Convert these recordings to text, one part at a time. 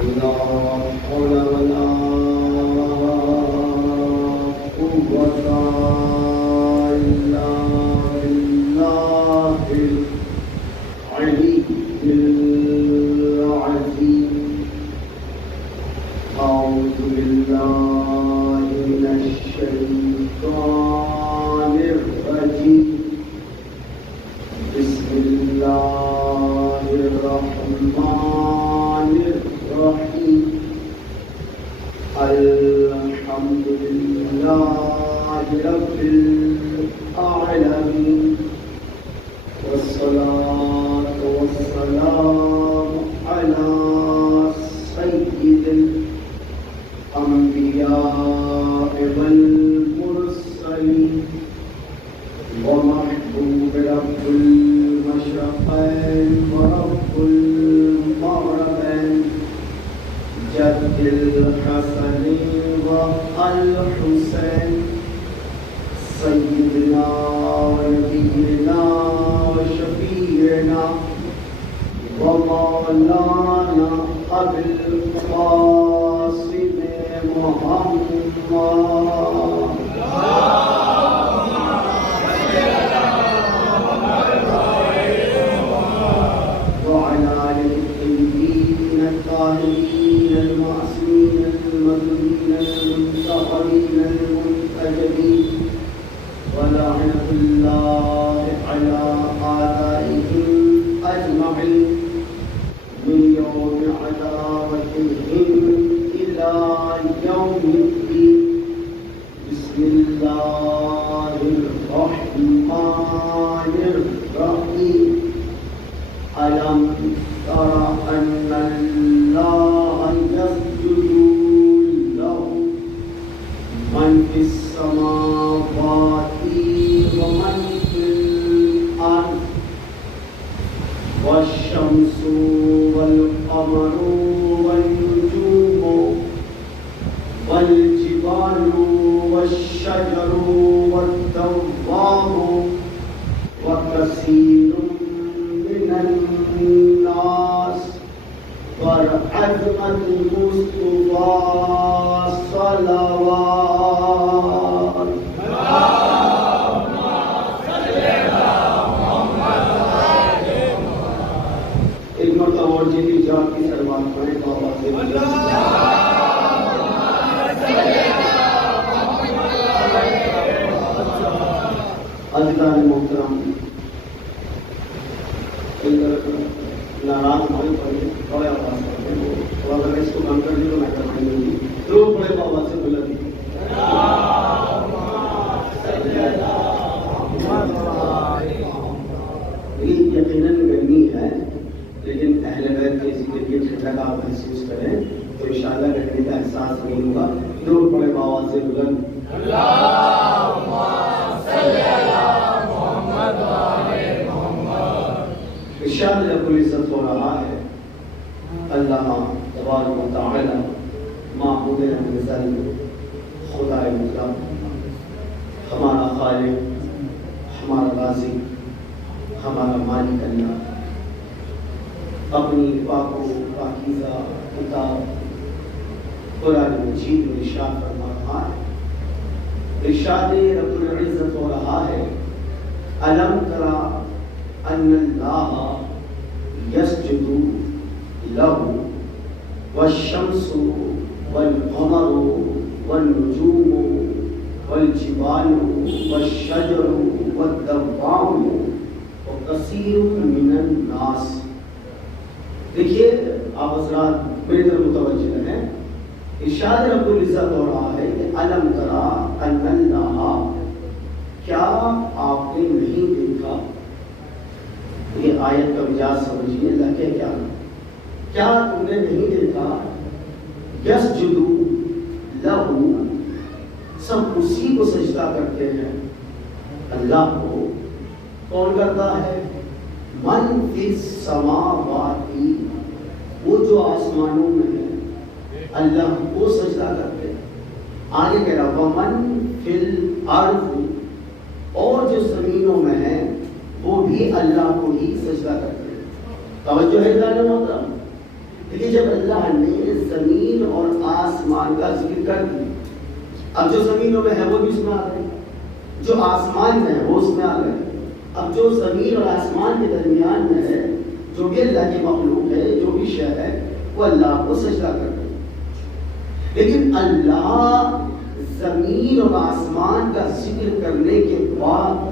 لا حول ولا قوة إلا بالله العلي العظيم. أعوذ بالله من الشيطان الرجيم. بسم الله الرحمن الرحيم. الحمد لله رب العالمين، والصلاة والسلام على سيد الأنبياء والمرسلين ومحبوب رب المشرقين ورب المغربين، جد الحسن والحسين، سيدنا ونبينا وشفيعنا ومولانا أبي القاسم محمد وعلى آله الطيبين الطاهرين المعصومين المظلومين المنتقمين المنتجبين، ولعنة الله على أعدائهم أجمعين من يوم عداوتهم إلى يوم الدين. بسم الله الرحمن الرحيم. ألم تر أن الله يسجد له من في السماوات ومن في الأرض، والشمس والقمر والنجوم والجبال والشجر والدواب وكثير من الناس والعظمة المصطفى صلوات. ایک مرتبہ اور جی جان کی سلمان پڑھیں بابا سے عزیزان محترم، ناراض بھائی پڑھیں بڑے آواز پڑھیں، اور اگر اس کو کم کر دی تو میں کروائی نہیں دی ضرور پڑھے بابا سے بلا دی. یقیناً گرمی ہے، لیکن اہل بیت کے ذکر کی ٹھنڈک آپ محسوس کریں تو انشاءاللہ گرمی کا احساس نہیں ہوگا. ضرور پڑھے بابا سے بلند اللہم صلی علی محمد و آل محمد. ارشاد رب العزت ہو رہا ہے، اللہ تبارک و تعالی معبود افضل، خدا مطلق، ہمارا خالق، ہمارا رازق، ہمارا مالک اللہ اپنی پاک و پاکیزہ کتاب قرآن مجید میں ارشاد فرما رہا ہے. ارشاد رب العزت ہو رہا ہے، الم تری ان اللہ یسجد لہ والشمس والقمر والنجوم والجبال والشجر والدواب وکثیر من الناس. دیکھیے آپ حضرات میری طرف متوجہ ہیں، ارشاد رب العزت ہو رہا ہے کہ الم تری ان اللہ، کیا آپ نے نہیں دیکھا. یہ آیت کا مجاز سمجھیے، اللہ کہ کیا تم نے نہیں دیکھا، یسجد لہ، سب اسی کو سجدہ کرتے ہیں، اللہ کو. کون کرتا ہے؟ من فی السماوات، وہ جو آسمانوں میں ہے اللہ کو سجدہ کرتے ہیں. آگے کہہ رہا ومن فی الارض، اور جو زمینوں میں ہیں وہ بھی اللہ کو ہی سجدہ کرتے ہیں. توجہ ہے اللہ محترم، لیکن جب اللہ نے زمین اور آسمان کا ذکر کر دیا، اب جو زمینوں میں ہے وہ بھی اس میں آ گئے، جو آسمان میں ہے وہ اس میں آ گئے، اب جو زمین اور آسمان کے درمیان میں ہے، جو بھی اللہ کی مخلوق ہے، جو بھی شے ہے، وہ اللہ کو سجدہ کرتے ہیں۔ لیکن اللہ زمین اور آسمان کا ذکر کرنے کے بعد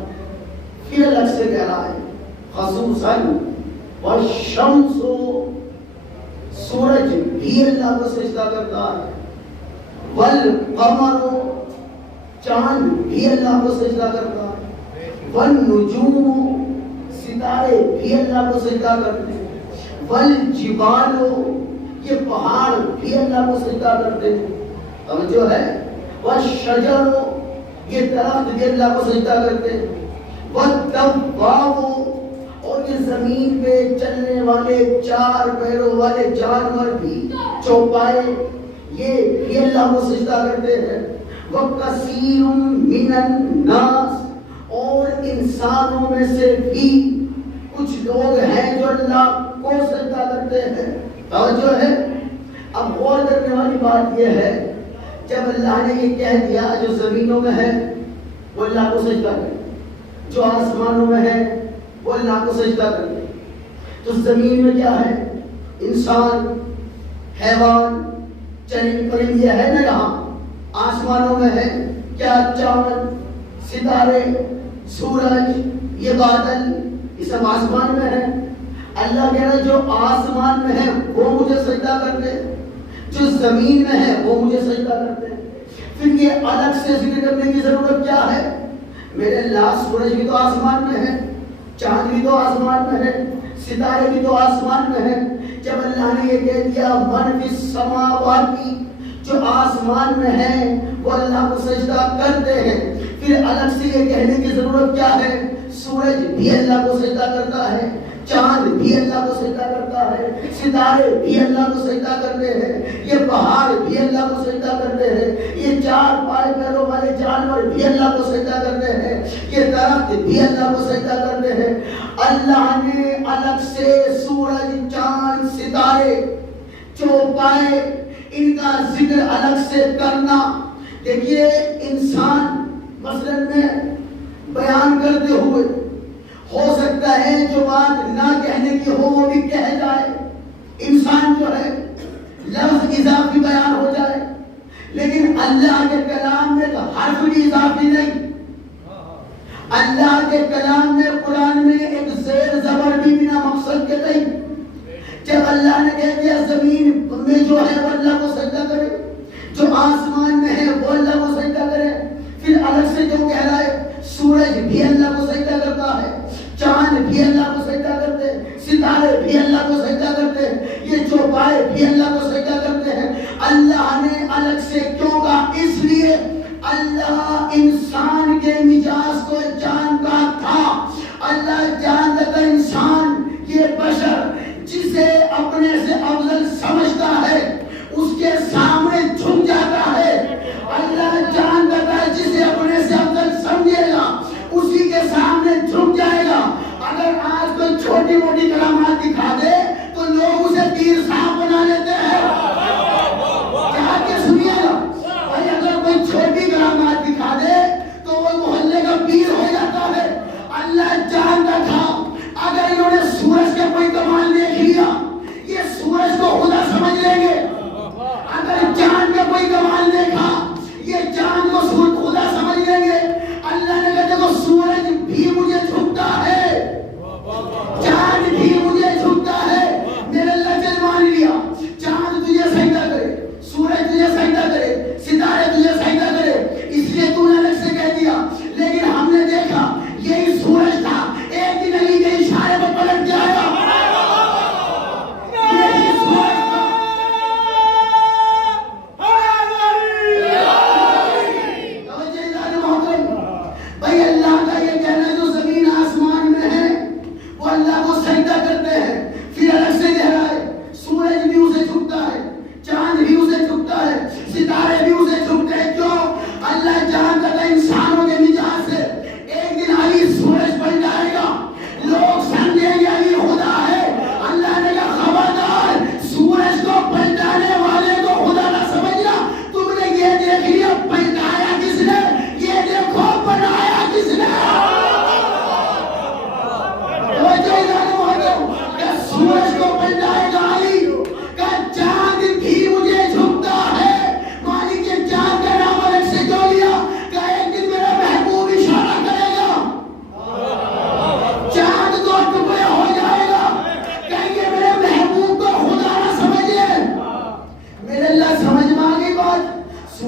پھر الگ سے کہہ رہا ہے خصوصاً والشمس، سورج بھی اللہ کو سجدہ کرتا ہے، والقمر، چاند بھی اللہ کو سجدہ کرتا ہے، والنجوم، ستارے بھی اللہ کو سجدہ کرتے ہیں، والجبال، یہ پہاڑ بھی اللہ کو سجدہ کرتے ہیں، توجہ ہے، والشجر، یہ درخت بھی اللہ کو سجدہ کرتے ہیں، والدواب، اور یہ زمین پہ چلنے والے چار پیروں والے جانور بھی، چوپائے، یہ بھی اللہ کو سجدہ کرتے ہیں، وَكَثِيرٌ مِّنَ النَّاسِ، اور انسانوں میں سے بھی کچھ لوگ ہیں جو اللہ کو سجدہ کرتے ہیں۔ توجہ ہے، اب غور کرنے والی بات یہ ہے، جب اللہ نے یہ کہہ دیا جو زمینوں میں ہے وہ اللہ کو سجدہ کرے، جو آسمانوں میں ہے وہ اللہ کو سجدہ کرے، تو زمین میں کیا ہے؟ انسان، حیوان، چرند پرند یہ ہے نا یہاں، آسمانوں میں ہے کیا؟ چاند، ستارے، سورج، یہ بادل، یہ سب آسمان میں ہے۔ اللہ کہہ رہا ہے جو آسمان میں ہے وہ مجھے سجدہ کرتے ہیں، جو زمین میں ہے وہ مجھے سجدہ کرتے ہیں۔ پھر یہ الگ سے ذکر کرنے کی ضرورت کیا ہے؟ میرے اللہ سورج بھی تو آسمان میں ہے، چاند بھی تو آسمان میں ہے، ستارے بھی تو آسمان میں ہے۔ جب اللہ نے یہ کہہ دیا من فی السماوات، جو آسمان میں ہے وہ اللہ کو سجدہ کرتے ہیں، پھر الگ سے یہ کہنے کی ضرورت کیا ہے؟ سورج بھی اللہ کو سجدہ کرتا ہے، چاند بھی اللہ کو سجدہ کرتا ہے، ستارے بھی اللہ کو سجدہ کرتے ہیں، یہ پہاڑ بھی اللہ کو سجدہ کرتے ہیں، یہ چار پائے پیروں والے جانور بھی اللہ کو سجدہ کرتے ہیں، یہ درخت بھی اللہ کو سجدہ کرتے ہیں۔ اللہ نے الگ سے سورج، چاند، ستارے، چوپائے، ان کا ذکر الگ سے کرنا۔ دیکھیے انسان مثلاً میں بیان کرتے ہوئے ہو سکتا ہے جو بات نہ کہنے کی ہو وہ بھی کہہ جائے، انسان جو ہے لفظ اضافی بیان ہو جائے، لیکن اللہ کے کلام میں تو حرف بھی اضافی نہیں۔ اللہ کے کلام میں، قرآن میں ایک زیر زبر بھی بنا مقصد کے نہیں۔ جب اللہ نے کہہ دیا زمین میں جو ہے وہ اللہ کو سجدہ کرے، جو آسمان میں ہے وہ اللہ کو سجدہ کرے، پھر الگ سے جو کہہ رہا ہے سورج بھی اللہ کو سجدہ کرتا ہے، چاند بھی اللہ کو سجدہ کرتے ہیں، ستارے بھی اللہ کو سجدہ کرتے ہیں، یہ چوپائے بھی اللہ کو سجدہ کرتے ہیں۔ اللہ نے الگ سے کیوں کہا؟ اس لیے اللہ انسان کے مزاج کو جانتا تھا۔ اللہ جانتا تھا انسان، یہ بشر جسے اپنے سے افضل سمجھتا ہے، اس کے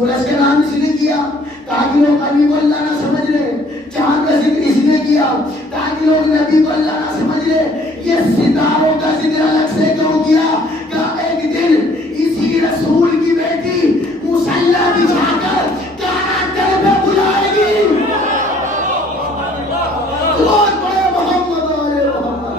سورج کا نام اس لیے کیا تاکہ لوگ نبی کو اللہ نہ سمجھ لے. چاند کا ذکر اس لیے کیا تاکہ لوگ نبی کو اللہ نہ سمجھ لے. یہ ستاروں کا ذکر الگ سے کیوں کیا کہ ایک دن اسی رسول کی بیٹی مصلی بچھا کر کائنات پہ بلائے گی. بہت بڑے محمد والے محمد.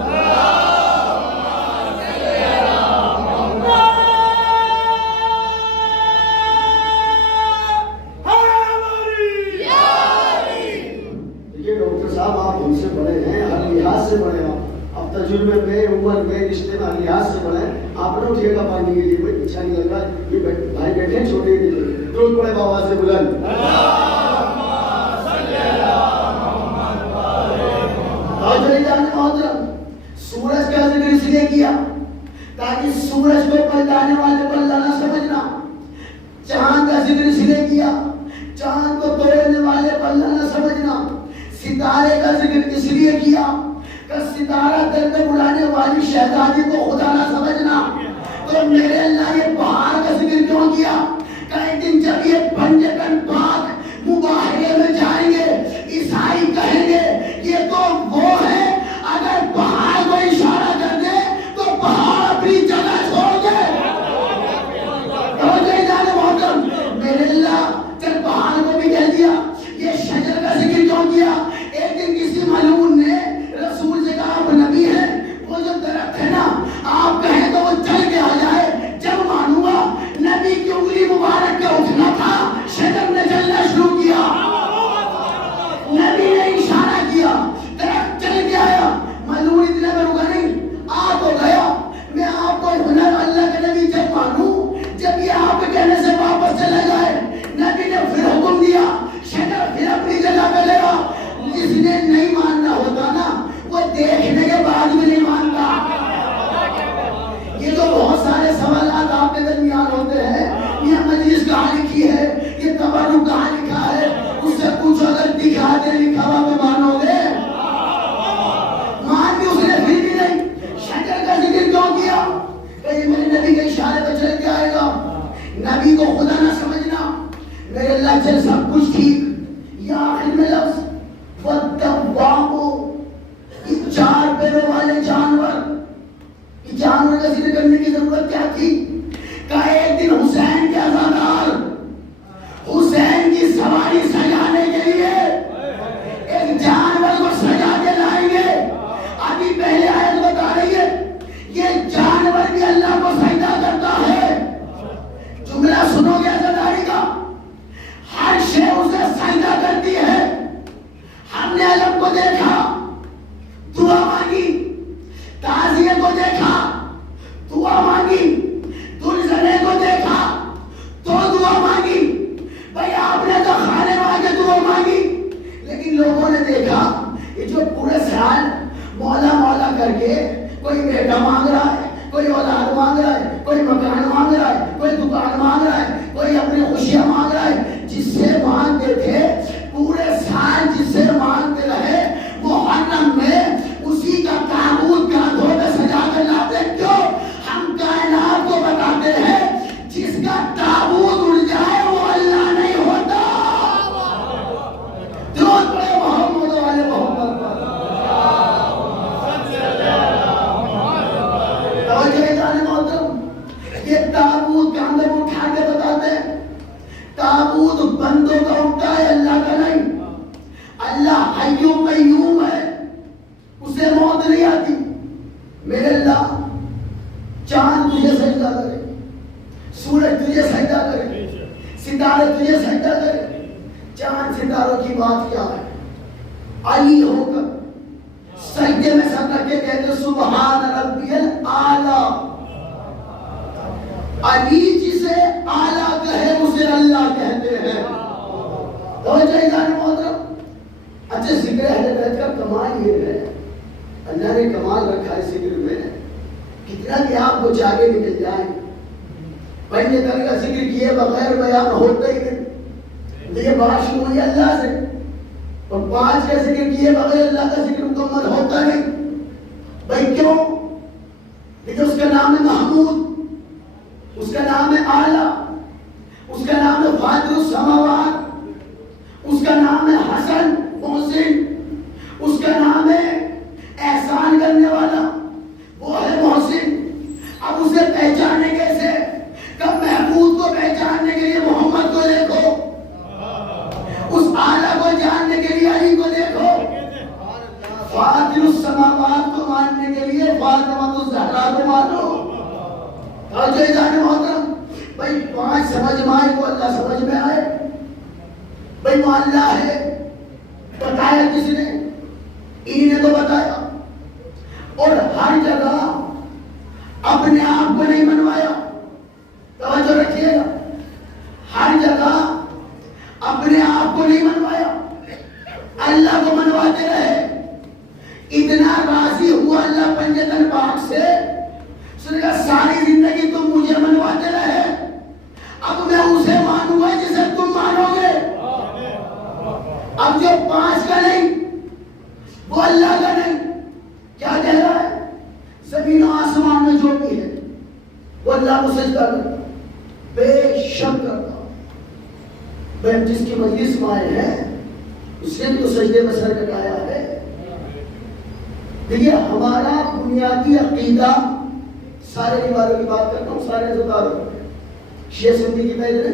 دیکھیے ڈاکٹر صاحب آپ ہم سے بڑے ہیں, ہر لحاظ سے بڑے ہیں, اب تجربے میں عمر میں رشتے میں ہر لحاظ سے بڑے ہیں. آپ نے اٹھیے گا پانی کے لیے کوئی اچھا نہیں لگ رہا. یہ بھائی بیٹھے ہیں چھوٹے کے لیے درود پڑے بابا سے بلند. اور چلے جانے محترم سورج کا ذکر اس لیے کیا تاکہ سورج کو پلٹانے والے کو اللہ نہ سمجھنا. چاند کا ذکر اس لیے کیا چاند کو توڑنے والے کو اللہ نہ سمجھنا. ستارے کا ذکر اس لیے کیا کہ ستارہ دل میں اڑانے والی شہزادی کو خدا نہ سمجھنا. تو میرے اللہ یہ بہار کا ذکر کیوں کیا کہ ایک دن جب یہ پنجتن پاک مباہرے میں جائیں گے عیسائی کہیں گے یہ تو وہ ہے, اگر بہار کو اشارہ کر دے تو بہار اپنی جگہ چھوڑ دے. میرے اللہ جب بہار کو بھی کہہ دیا. یہ شجر کا ذکر کیوں کیا؟ ایک دن کسی ملعون نے رسول سے کہا آپ نبی ہیں, وہ جو درخت ہے نا آپ کہیں تو وہ جل کے آ جائے. جب مانوں گا نبی کی انگلی مبارک کا اٹھنا تھا شجر نے جلنا شروع کیا. نبی نے اشارہ کیا درخت چل کے آیا. ملعون اتنے میں رکا نہیں, آ تو گیا. میں آپ کو ہنر اللہ کے نبی جب مانوں جب یہ آپ کے کہنے سے واپس چلا جائے. نبی نے پھر حکم دیا شجر پھر اپنی جگہ پہ لے گا. جس نے نہیں ماننا ہوتا نا وہ دیکھنے کے بعد بھی نہیں مانتا. یہ تو بہت سارے سوالات آپ کے درمیان ہوتے ہیں. یہ مجلس کہاں لکھی ہے, یہ تبرک کہاں لکھا ہے, اس سے پوچھو اگر دکھا دے لکھا ہوا میں مانو گے؟ مان کے اس نے پھر بھی نہیں. شجر کا ذکر کیوں کیا کہ یہ میرے نبی کے اشارے پہ چل کے آئے گا. نبی کو خدا نہ سمجھنا. میرے اللہ چل سب کچھ ٹھیک, یا آخر میں لفظ وَالدَّوَّابُ, یہ چار پیروں والے جانور, یہ جانور کا ذکر کرنے کی ضرورت کیا تھی کہ ایک دن حسین کے عزادار حسین کی سواری سجانے کے لیے ایک جانور کو سجا کے لائیں گے. ابھی پہلے آیت بتا رہی ہے یہ جانور بھی اللہ کو سجدہ کرتا ہے. جملہ سنو گے عزاداری کا, ہر شے اسے سجدہ کرتی ہے. ہم نے علم کو دیکھا دعا مانگی, تعزیے کو دیکھا دعا مانگی, دلزنے کو دیکھا تو دعا مانگی. بھائی آپ نے تو کھانے والی دعا مانگی, لیکن لوگوں نے دیکھا یہ جو پورے سال مولا مولا کر کے کوئی بیٹا مانگ رہا ہے, کوئی اولاد مانگ رہا ہے, کوئی مکان مانگ رہا ہے, کوئی دکان مانگ رہا ہے, کوئی اپنی خوشیاں مانگ رہا ہے. جس سے مانگتے تھے پورے سال جس سے مانگتے رہے محرم میں اسی کا تابوت کاندھوں میں سجا کر لاتے. کیوں؟ ہم کائنات کو بتاتے ہیں جس کا تابوت اڑ جائے وہ اللہ نہیں ہوتا. درود پڑھے محمد والے محمد پر. یہ تابوت کاندھے کو اٹھا کے بتاتے ہیں. تابوت بندوں کا اٹھتا ہے, اللہ کا نہیں. اللہ حی قیوم ہے, اسے موت نہیں آتی. میرے اللہ چاند تجھے سجدہ کرے, سورج تجھے سجدہ کرے, ستارے تجھے سجدہ کرے. چاند ستاروں کی بات کیا ہے؟ علی ہو کر سجدے میں سر رکھ کے کہتے سبحان ربی الاعلی. علی جسے اعلیٰ کہے اسے اللہ کہتے ہیں. توجہ ایزان محترم. اچھا ذکر اہل بیت کا کمال یہ ہے, اللہ نے کمال رکھا ہے ذکر میں, کتنا کہ آپ کو چاہے نکل جائیں. پہلے در کا ذکر کیے بغیر بیان ہوتا ہی نہیں, یہ بات شروع ہوئی اللہ سے, اور 5 کا ذکر کیے بغیر اللہ کا ذکر مکمل ہوتا نہیں. بھائی کیوں؟ لیکن اس کا نام ہے محمود, اس کا نام ہے اعلیٰ. اس کا نام ہے فاطر السماوات، اس کا نام ہے حسن محسن، اس کا نام ہے احسان کرنے والا، وہ ہے محسن۔ اب اسے پہچانے کیسے؟ کب محمود کو پہچاننے کے لیے محمد کو دیکھو، اس اعلیٰ کو جاننے کے لیے علی کو دیکھو، فاطر السماوات کو ماننے کے لیے فاطمہ الزہرا کو مانو۔ اور جو جانے محترم بھائی 5 سمجھ میں آئے کو اللہ سمجھ میں آئے، بھائی وہ اللہ ہے، بتایا کس نے؟ انہی نے تو بتایا۔ اور ہر جگہ اپنے آپ کو نہیں منوایا، توجہ رکھیے گا، ہر جگہ اپنے آپ کو نہیں منوایا، اللہ کو منواتے رہے۔ اتنا راضی ہوا اللہ پنجتن پاک سے، اس نے کہا ساری زندگی تم مجھے منواتے رہے، اب میں اسے مانوں گا جسے تم مانو گے۔ اب جو 5 کا نہیں وہ اللہ کا نہیں، کیا کہہ رہا ہے؟ زمین و آسمان میں جو بھی ہے وہ اللہ کو سجدہ کرتا، بے شک کرتا۔ میں جس کی مجلس میں آئے ہیں اس نے تو سجدے میں سر کٹایا ہے۔ دیکھیے ہمارا بنیادی عقیدہ، سارے دیواروں کی بات کرتا ہوں، سارے زداروں شیعہ سنی کی پہلے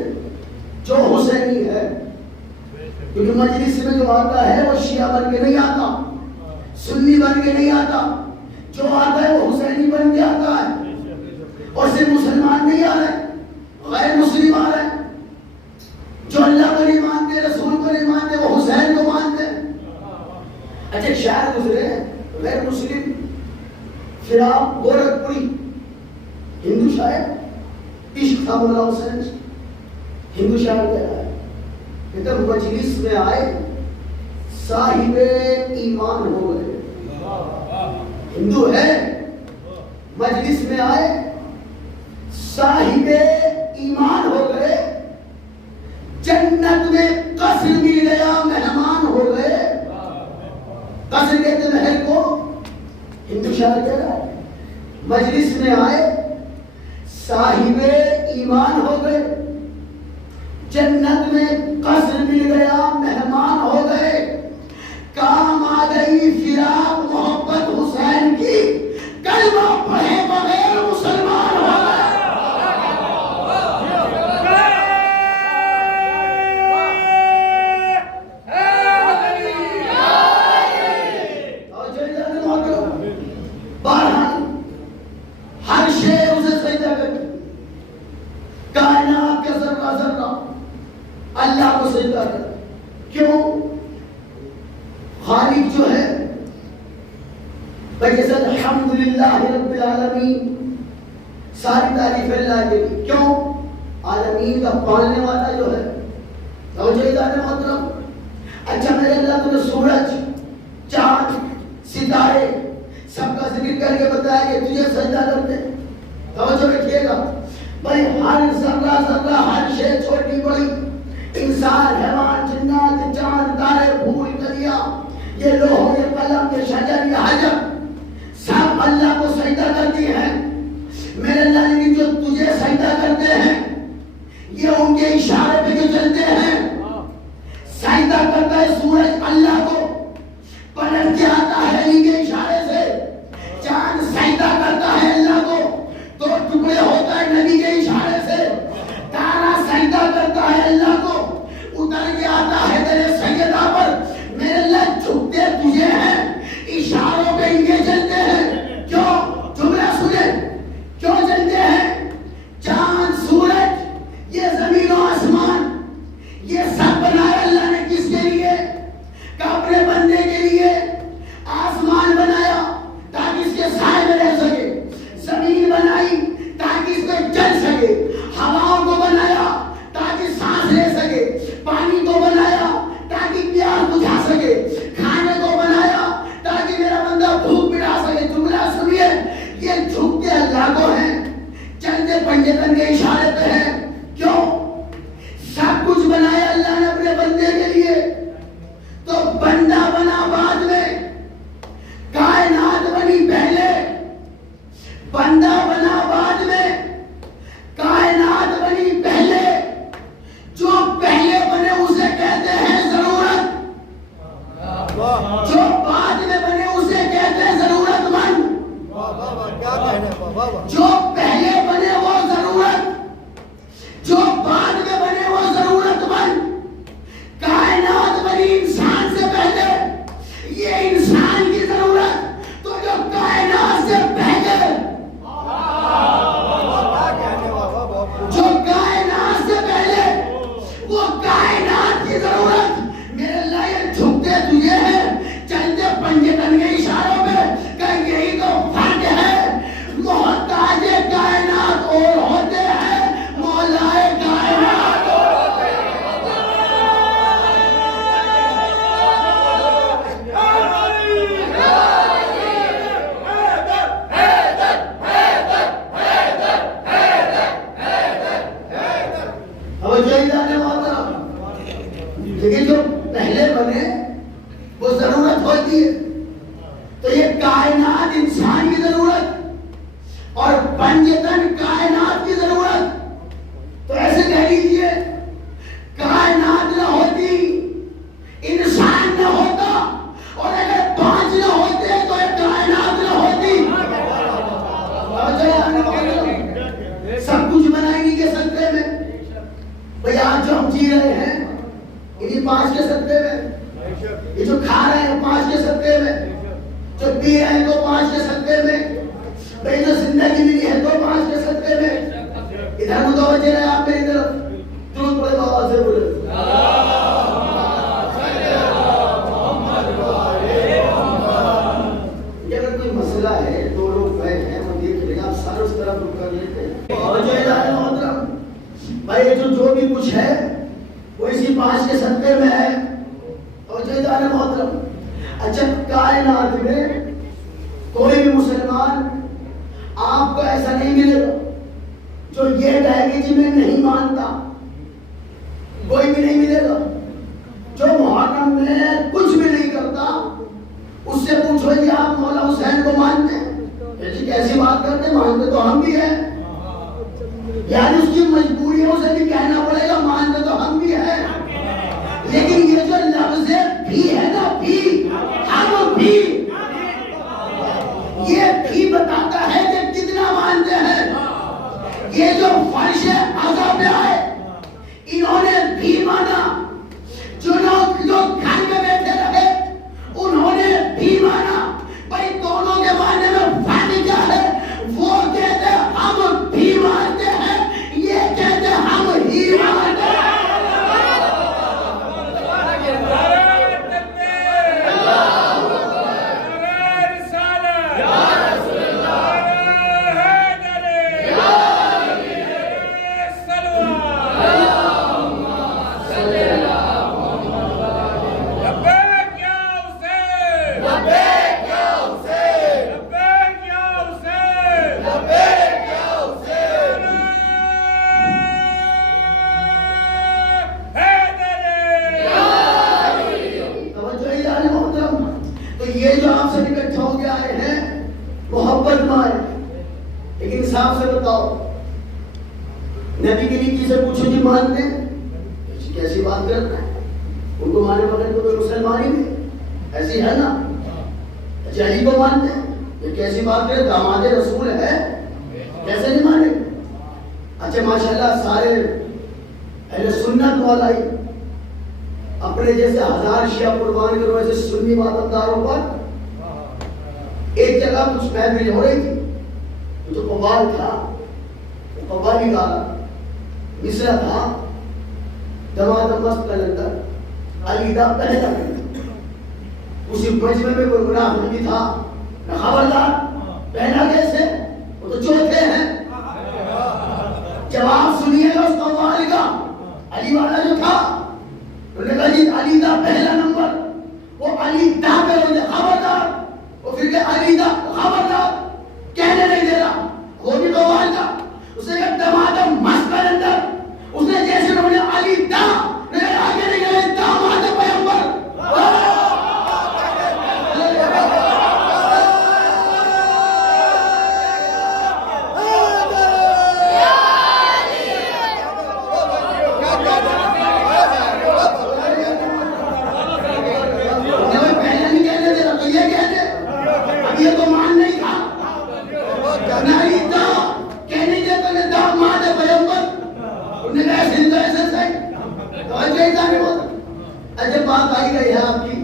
جو حسینی ہے، کیونکہ مجلس میں جو آتا ہے وہ شیعہ بن کے نہیں آتا، سنی بن کے نہیں آتا، جو آتا ہے وہ حسینی بن کے آتا ہے۔ اور صرف مسلمان نہیں آ رہے، غیر مسلم آ رہے ہیں، جو اللہ کو نہیں مانتے، رسول کو نہیں مانتے، وہ حسین کو مانتے ہیں۔ اچھا شاعر گزرے غیر مسلم فراق گورکھپوری، ہندو شاعر، عشق تھا مولا حسین، ہندو شاعر کہہ رہا ہے کہ جب مجلس میں آئے صاحب ایمان ہو گئے۔ ہندو ہے، مجلس میں آئے صاحب ایمان ہو گئے، جنت میں قصر مل گیا، مہمان ہو گئے۔ قصر کہتے محل کو، ہندو شاعر کہہ رہا ہے مجلس میں آئے صاحب ایمان ہو گئے، جنت میں قصر مل گیا، مہمان ہو گئے، کام آ گئی فراق محبت حسین کی، کلمہ پڑھے بغیر مسلمان ہو گئے۔ ہر شے اسے سجدہ کرتی، کائنات کا ذرہ ذرہ اللہ کو سجدہ کرتا۔ کیوں؟ خالق جو ہے بجیسے الحمدللہ رب العالمین، ساری تعریف اللہ کے لیے۔ کیوں؟ عالمین کا پالنے والا جو ہے، توجہ دانے محترم۔ اچھا میرے اللہ تمہیں سورج، چاند، ستارے سب کا ذکر کر کے بتایا کہ تجھے سجدہ کرتے ہیں۔ توجہ رکھیے گا بھائی، ہر ذرہ ذرہ، ہر شے چھوٹی بڑی، انسان، حیوان، جنات، چاند، تارے، پھول، کلیاں، یہ لوح، یہ قلم، یہ شجر، یہ حجر، سب اللہ کو سجدہ کرتی ہیں۔ میرے اللہ نے جو تجھے سجدہ کرتے ہیں یہ ان کے اشارے پہ جو چلتے ہیں۔ سجدہ کرتا ہے سورج اللہ کو، پلٹ کے آتا ہے ان کے اشارے سے۔ چاند سجدہ کرتا ہے اللہ کو، دو ٹکڑے ہوتا ہے نبی کے اشارے سے۔ تارا سجدہ کرتا ہے اللہ کو، اتر کے آتا ہے تیرے سیدہ پر۔ میرے اللہ جھکتے تجھے ہیں، اشاروں پہ ان کے چلتے ہیں۔ کیوں؟ جملہ سنیں، کیوں چلتے ہیں؟ چاند، سورج توجہ دلانے والا، لیکن جو پہلے بنے وہ ضرورت ہوتی ہے. تو یہ کائنات انسان کی ضرورت اور پنجتن کائنات کی ضرورت. تو ایسے کہہ لیجیے کائنات نہ ہوتی انسان نہ ہوتا، اور اگر پانچ نہ ہوتے تو یہ کائنات نہ ہوتی. سب کچھ بنائیں گے کے صدقے میں. بھئی آج جو ہم جی رہے ہیں انہی پانچ کے صدقے میں، یہ جو کھا رہے ہیں پانچ کے صدقے میں، جو پی رہے ہیں تو پانچ کے صدقے میں، بھئی جو زندگی ملی ہے تو پانچ کے صدقے میں. ادھر متوجہ رہے آپ میری طرف، درود پڑھے آواز سے بولے. یہ اگر کوئی مسئلہ ہے دو لوگ گئے ہیں وہ دیکھ لے گا، آپ سارے اس طرف رک کر لیتے ہیں. اور بھائی جو بھی کچھ ہے وہ اسی پانچ کے صدقے میں ہے. اور جیدان محترم، اچھا کائنات میں کوئی بھی مسلمان آپ کو ایسا نہیں ملے گا جو یہ کہے کہ جی میں نہیں مانتا. کوئی بھی نہیں ملے گا. جو محرم میں کچھ بھی نہیں کرتا اس سے پوچھو جی آپ مولا حسین کو مانتے ہیں؟ جی کیسی بات کرتے، مانتے تو ہم بھی ہیں. یعنی اس کی مجبوریوں سے بھی کہنا پڑے گا مانتے تو ہم بھی ہیں. لیکن یہ جو لفظ بھی ہے نا، بھی ہم بھی، یہ بھی بتاتا ہے کہ کتنا مانتے ہیں. یہ جو فرش عذاب پہ آئے انہوں نے بھی مانا، جو لوگ جو گھر میں بیٹھے رہے انہوں نے بھی مانا. بھائی دونوں کے معنی میں فرق کیا ہے؟ وہ کہتے ہم بھی مانتے ہیں، یہ کہتے ہم ہی مانتے ہیں. نبی کے لیے کسی سے پوچھو جی مانتے ہیں؟ کیسی بات کرنا ہے، ان کو مانے بغیر تو کوئی مسلمان ہی نہیں. ایسی ہے نا. اچھا علی کو مانتے ہیں، یہ کیسی بات کرے، داماد رسول ہے، کیسے نہیں مانے. اچھا ماشاءاللہ سارے اہل سنت والا ہی اپنے جیسے ہزار شیعہ قربان کرو ایسے سنی ماتمداروں پر. ایک جگہ کچھ محفل ہو رہی تھی، جو قوال تھا وہ قوالی گانا مصرع تھا، دمادم مست کلندر علی دا پہلا. اسی مجمع میں کوئی منافق بھی تھا، خبردار پہنا کیسے، وہ تو چوتھے ہیں. جواب سنیے گا اس قوال کا. علی والا جو تھا انہوں نے کہا جی علی دا پہلا نمبر، وہ علی دا پہ ہوتے خبردار. وہ پھر کہ علی دا خبردار کہنے نہیں دے رہا. وہ بھی قوال کا، اس نے کہا دمادم مست کلندر. اس نے جیسے انہوں نے علی دا آگے نہیں گئے داماد پیغمبر. پہلے نہیں کہنے دے رہا تو یہ کہنے، اب یہ تو مان نہیں تھا. علی دا کہنے دیتا نے داماد پیغمبر. انہوں نے کہا ایسے ایسے صحیح. توجہ ہی جانے ہوتا. اچھا بات آئی گئی ہے آپ کی،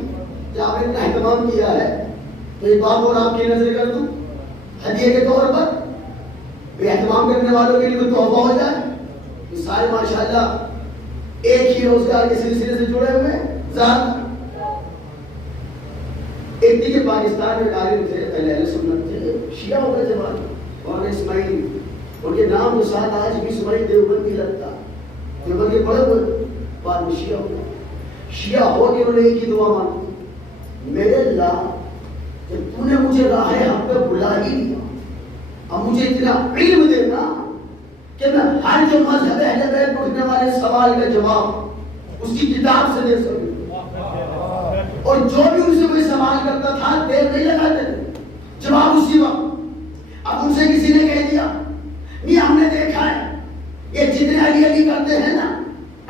جو آپ نے اہتمام کیا ہے تو ایک بات اور آپ کی نظر کر دوں ہدیے کے طور پر. اہتمام کرنے والوں کے لیے کوئی تحفہ ہو جائے. یہ سارے ماشاءاللہ ایک ہی روزگار کے سلسلے سے جڑے ہوئے ہیں. ایک دیکھے پاکستان میں عالم تھے، اہل سنت تھے، شیعہ ہو گئے زبان، مولانا اسماعیل. ان کے نام کے ساتھ آج بھی اسماعیل دیوبندی لگتا. دیوبندی پڑھے ہوئے بعد میں شیعہ ہو گئے. شیعہ ہو کے انہوں نے ایک ہی دعا مانگی، میرے اللہ کہ تو نے مجھے راہ حق پہ بلا ہی دیا، اب مجھے اتنا علم دینا کہ میں ہر جو مذہب اہل بیت اٹھنے والے سوال سوال کا جواب اس کی کتاب سے دے سکوں، اور جو بھی ان سے کوئی سوال کرتا تھا دیر نہیں لگاتے تھے، جواب اسی وقت۔ اب ان سے کسی نے کہہ دیا نہیں ہم نے دیکھا ہے یہ جتنے علی علی کرتے ہیں نا،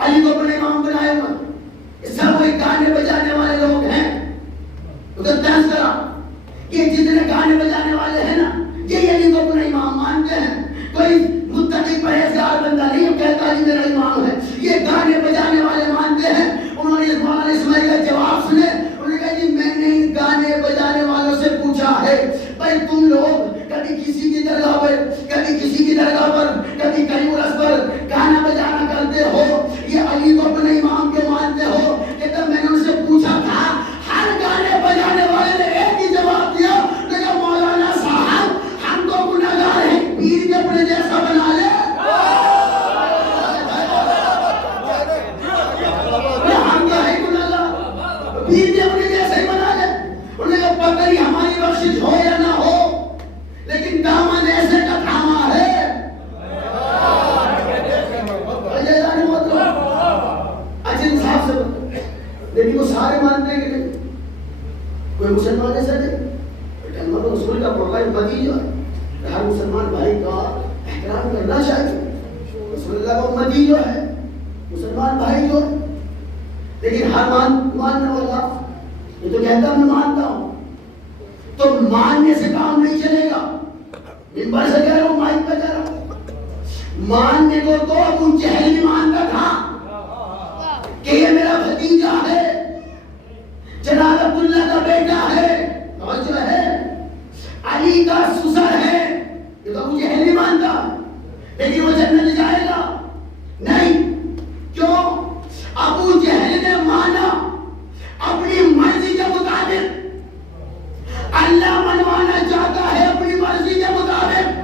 علی کو اپنے امام بنائے ہوئے، سب کوئی گانے بجانے والے لوگ ہیں۔ ادھر بحث کرا یہ جتنے گانے بجانے والے ہیں نا یہ علی کو اپنا امام مانتے ہیں، کوئی متقی پرہیزگار بندہ نہیں ہے کہتا علی میرا امام ہے، یہ گانے بجانے والے مانتے ہیں۔ انہوں نے مولانا اسماعیل کا جواب سنے، انہوں نے کہا جی میں نے ان گانے بجانے والوں سے پوچھا ہے بھائی تم لوگ کبھی کسی کی درگاہ پر، کبھی کسی کی درگاہ پر، کبھی کہیں عرس پر گانا بجانا کرتے ہو، یہ علی کو اپنے امام کے مانتے ہو؟ کہتا میں نے ان سے پوچھا تھا، ہر گانے بجانے والے نے ایک ہی جواب دیا، لیکن مولانا صاحب ہم تو گناہگار ہیں، پیر کے اپنے جیسا بنا لے، ہم تو ہے گناہگار، پیر کے اپنے جیسا ہی بنا لے۔ انہوں نے کہا پتہ نہیں ہماری بخشش ہو یا نہ ہو، لیکن دامن ایسے کا تھاما ہے۔ اچھا انصاف سے بتا، لیکن وہ سارے مانتے ہیں کہ نہیں؟ کوئی مسلمان ایسا نہیں، کلمہ رسول کا پڑھنا امتی جو ہے، ہر مسلمان بھائی کا احترام کرنا چاہیے، رسول اللہ کا امتی جو ہے، مسلمان بھائی جو ہے، لیکن ہر ماننے والا یہ تو کہتا میں مانتا ہوں، تو ماننے سے کام نہیں چلے گا۔ ممبر سے کہہ رہا ہوں، مائک پہ کہہ رہا ہوں، ماننے کو تو ابو جہل بھی مانتا تھا کہ یہ میرا بھتیجا ہے، جناب عبداللہ کا بیٹا ہے، توجہ ہے، علی کا سسر ہے، یہ تو ابو جہل بھی مانتا، لیکن وہ جنت جائے گا نہیں۔ کیوں؟ ابو جہل نے مانا اپنی مرضی کے مطابق، اللہ منوانا چاہتا ہے اپنی مرضی کے مطابق۔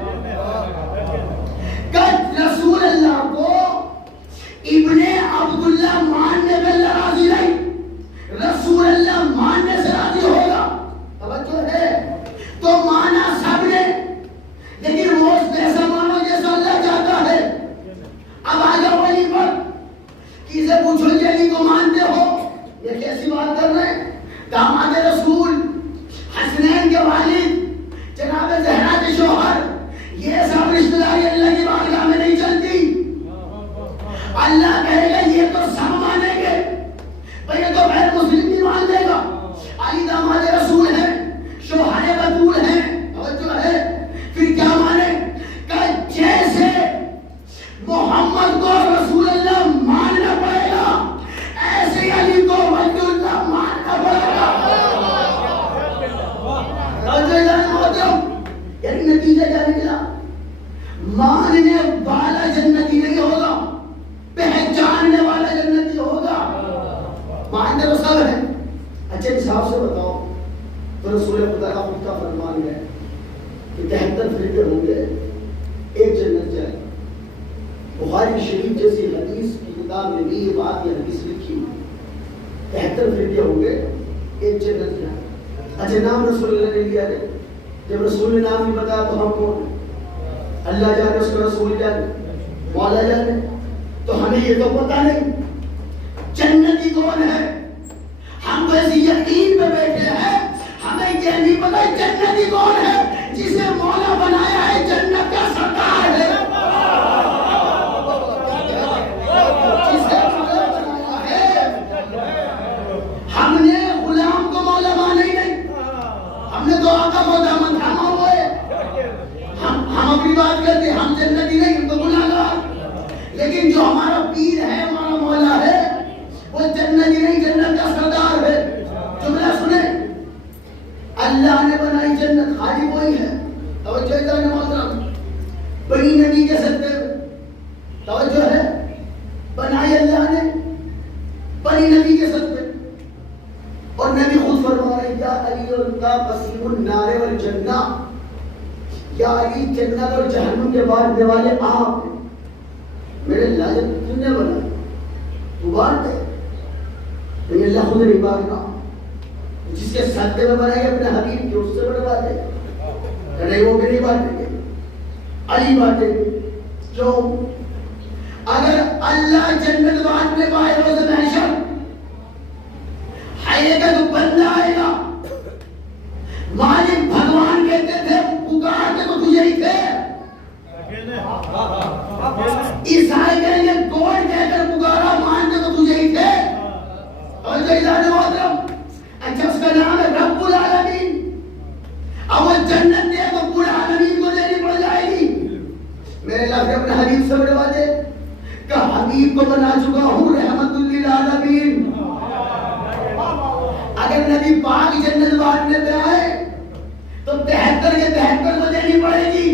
کہ رسول اللہ کو ابن عبداللہ ماننے میں راضی نہیں، رسول اللہ ماننے سے راضی ہوگا، توجہ ہے، تو مانا سب نے، لیکن وہ ایسا مانو جیسا اللہ چاہتا ہے۔ اب آ جاؤ علی پر، کسے پوچھو کہ علی کو مانتے ہو، یہ کیسی بات کر رہے ہیں؟ داماد رسول، حسنین کے والد، جناب زہرا کے شوہر، یہ سب رشتہ داری اللہ کی بارگاہ میں نہیں چلتی۔ اللہ کہے گا یہ تو سب مانیں گے، بھئی یہ تو غیر مسلم بھی مان لے گا۔ علی داماد رسول ہیں، شوہر بطول ہیں، توجہ ہے، پھر کیا مانے؟ کہ جیسے محمد کو رسول اللہ ماننا پڑے گا، ایسے علی کو ولی اللہ ماننا پڑے گا۔ یعنی نتیجہ کیا نکلا؟ ماننے والا جنتی نہیں ہوگا، پہچاننے والا جنتی ہوگا۔ مانتے تو سب ہیں۔ اچھے حساب سے بتاؤ تو رسول خدا کا خود کا فرمان ہے کہ 73 فرقے ہوں گے، ایک جنت جائے۔ بخاری شریف جیسی حدیث کی کتاب میں بھی یہ بات، یہ حدیث لکھی ہوئی، 73 فرقے ہوں گے، ایک جنت جائے۔ اچھا نام رسول اللہ نے لیا ہے، جب رسول نے نام نہیں بتایا تو ہم کون ہیں؟ اللہ جانے، اس کا رسول جانے، مولا جانے، تو ہمیں یہ تو پتا نہیں جنتی کون ہے۔ ہم تو ایسی یقین پہ بیٹھے ہیں، ہمیں یہ نہیں پتا جنتی کون ہے، جسے مولا بنایا ہے، جنت کا سردار ہے، جسے مولا بنایا ہے۔ ہم نے غلام کو مولا مانا ہی نہیں، ہم نے تو آقا کو دامن تھاما ہوا ہے۔ ہم اپنی بات کرتے، ہم جنتی نہیں، ہم تو گناہگار، لیکن جو ہمارا پیر ہے، ہمارا مولا ہے، وہ جنتی نہیں، جنت کا سردار ہے۔ جملہ سنیں، اللہ نے بنائی جنت، خالی وہی ہے، توجہ ہے محترم، بنی نبی کے صدقے میں، توجہ ہے، بنائی اللہ نے بنی نبی کے صدقے، اور نبی خود فرما رہے یا علی کا قسیم النار والجنہ، یا علی جنت اور جہنم کے بانٹنے والے آپ ہیں، میرے اللہ جب تم نے بنا تو بانٹے، لیکن اللہ خود نہیں بانٹنا، جس کے صدقے میں بنائے اپنے حبیب کے، اس سے بڑا بات ہے کہ نہیں وہ بھی نہیں بانٹیں گے، علی بانٹیں گے۔ کیوں؟ اگر اللہ جنت بانٹنے پائے روز محشر ہے کہ تو بندہ آئے گا. مالک بھگوان کہتے تھے پکارتے تو تجھے ہی تھے. عیسائی کہیں گے گوڈ کہہ کر پکارا مانتے تو تجھے ہی تھے. اور جو ادارے محترم اچھا اس کا نام ہے رب العالمین. اب وہ جنت دے تو پورے عالمین کو دینی پڑ جائے گی. میرے لفظ اپنے حبیب سے بڑھوا دے کہ حبیب کو بنا چکا ہوں رحمت للعالمین. اگر نبی پاک جنت بانٹنے پہ آئے تو 73 کے 73 کو دینی پڑے گی.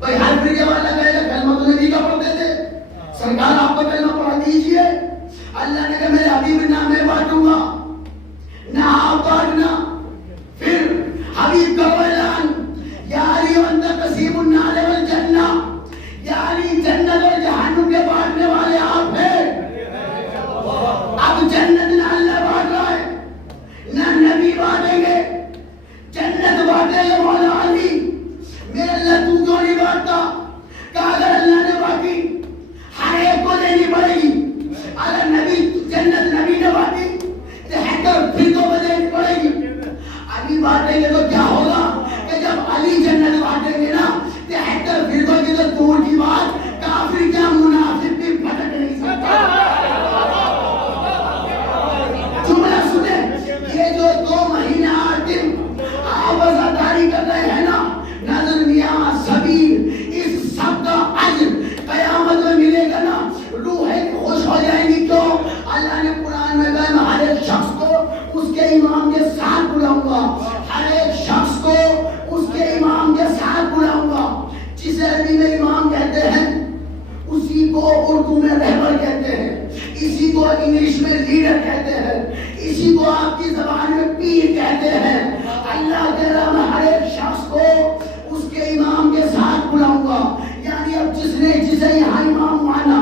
بھائی ہر فرقے والا کہے گا کلمہ تو نبی کا پڑھتے تھے, سرکار آپ کو کلمہ پڑھا دیجئے. اللہ نے کہا میرے حبیب نہ میں بانٹوں گا نہ آپ بانٹنا. پھر حبیب کا اعلان یا علی انت قسیم النار والجنہ, یعنی جنت اور جہنم کے بانٹنے والے آپ ہیں. اب جنت نہ اللہ بانٹ رہا ہے نہ نبی بانٹیں گے, جنت بانٹے گا مولا علی. میرے اللہ تو کیوں نہیں بانٹتا؟ کہ اگر اللہ نے بانٹی ہر ایک کو دینی پڑے گی. اگر نبی جنت نبی نے بانٹی 73 فرقوں کو دینی پڑے گی. علی بانٹیں گے تو کیا ہوگا کہ جب علی جنت بانٹیں گے نا 73 فرقوں کی تو دور کی بات, کافر کیا منافق بھی پھٹک نہیں سکتا. جملہ سنیں, یہ جو 2 مہینے 8 دن آپ عزاداری کر رہے ہیں نا, نظر نیاز سبیل, اس سب کا اجر قیامت میں ملے گا نا. روحیں خوش ہو جائیں گی. کیوں؟ اللہ نے قرآن میں کہا میں ہر ایک شخص کو اس کے امام کے ساتھ بلاؤں گا. ہر ایک شخص کو اس کے امام کے ساتھ بلاؤں گا. جسے عربی میں امام کہتے ہیں اسی کو اردو میں رہبر کہتے ہیں, اسی کو انگلش میں لیڈر کہتے ہیں, اسی کو آپ کی زبان میں پیر کہتے ہیں. اللہ کہہ رہا میں ہر ایک شخص کو اس کے امام کے ساتھ بلاؤں گا. یعنی اب جس نے جسے یہاں امام مانا,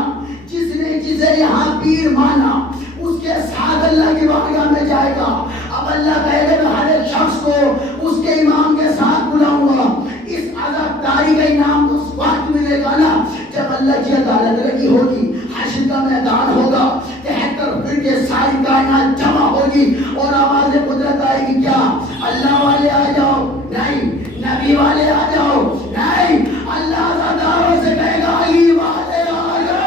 جس نے جسے یہاں پیر مانا, اس کے ساتھ اللہ کی بارگاہ میں جائے گا. اب اللہ کہے گا میں ہر ایک شخص کو اس کے امام کے ساتھ بلاؤں گا. اس عزاداری کا انعام اس وقت ملے گا نا جب اللہ کی عدالت لگی ہوگی, حشر کا میدان ہوگا, 73 فرقے ساری کائنات جمع ہوگی اور آواز قدرت آئے گی. کیا اللہ والے آ جاؤ؟ نہیں. نبی والے آ جاؤ؟ نہیں. اللہ عزاداروں سے کہے گا علی والے آ جاؤ.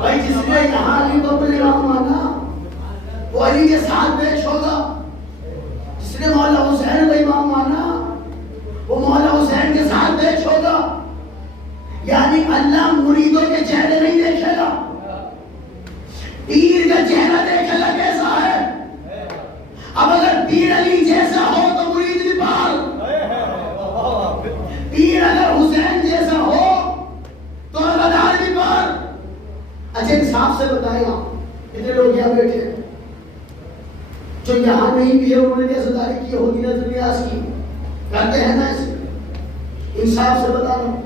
بھائی جس نے یہاں علی کو اپنے امام مانا وہ علی کے ساتھ پیش ہوگا. جس نے مولا حسین کو امام مانا وہ مولا حسین کے ساتھ پیش ہوگا. یعنی اللہ مریدوں کے چہرے نہیں دیکھے گا, پیر کا چہرہ دیکھے گا کیسا ہے. اب اگر پیر علی جیسا ہو تو مرید بھی پال, پیر اگر حسین جیسا ہو تو عزادار بھی پال. اچھا انصاف سے بتائیں آپ اتنے لوگ یہاں بیٹھے ہیں جو یہاں نہیں بھی ہے, انہوں نے عزاداری کی ہوگی نا دنیاس کی, کرتے ہیں نا اسے. انصاف سے بتا رہا ہوں,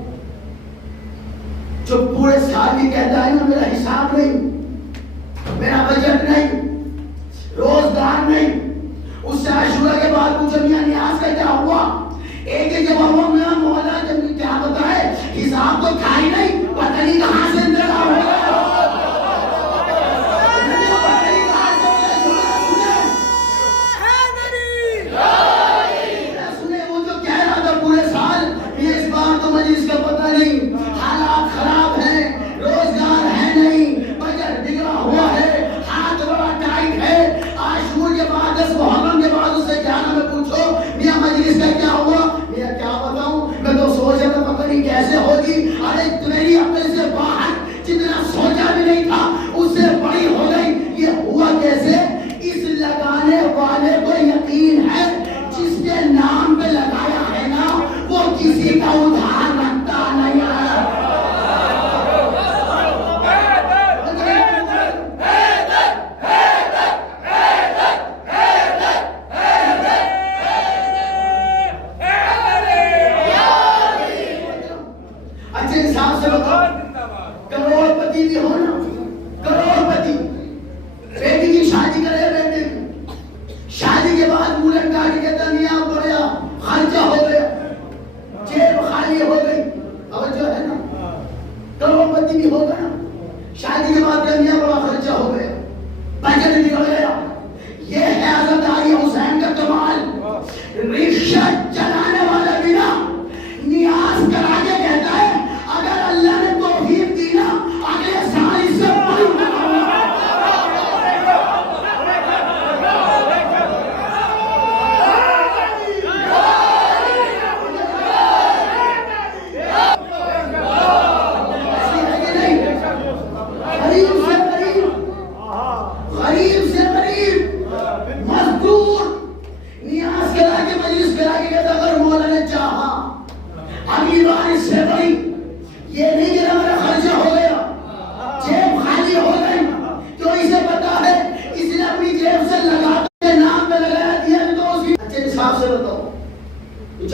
جو پورے سال بھی کہتا ہے نا میرا حساب نہیں, میرا بجٹ نہیں, روزگار نہیں, اس سے عاشورہ کے بعد پوچھو میاں نیاز کا کیا ہوا, ایک ہی جواب ہوا میاں مولا جب کیا بتائے حساب تو تھا ہی نہیں, پتہ نہیں کہاں سے انتظار ہو رہا ہے. اس کا پتہ نہیں, حالات خراب ہیں, روزگار ہے نہیں, بجٹ بگڑا ہوا ہے, ہاتھ بڑا ٹائٹ ہے, عاشور کے بعد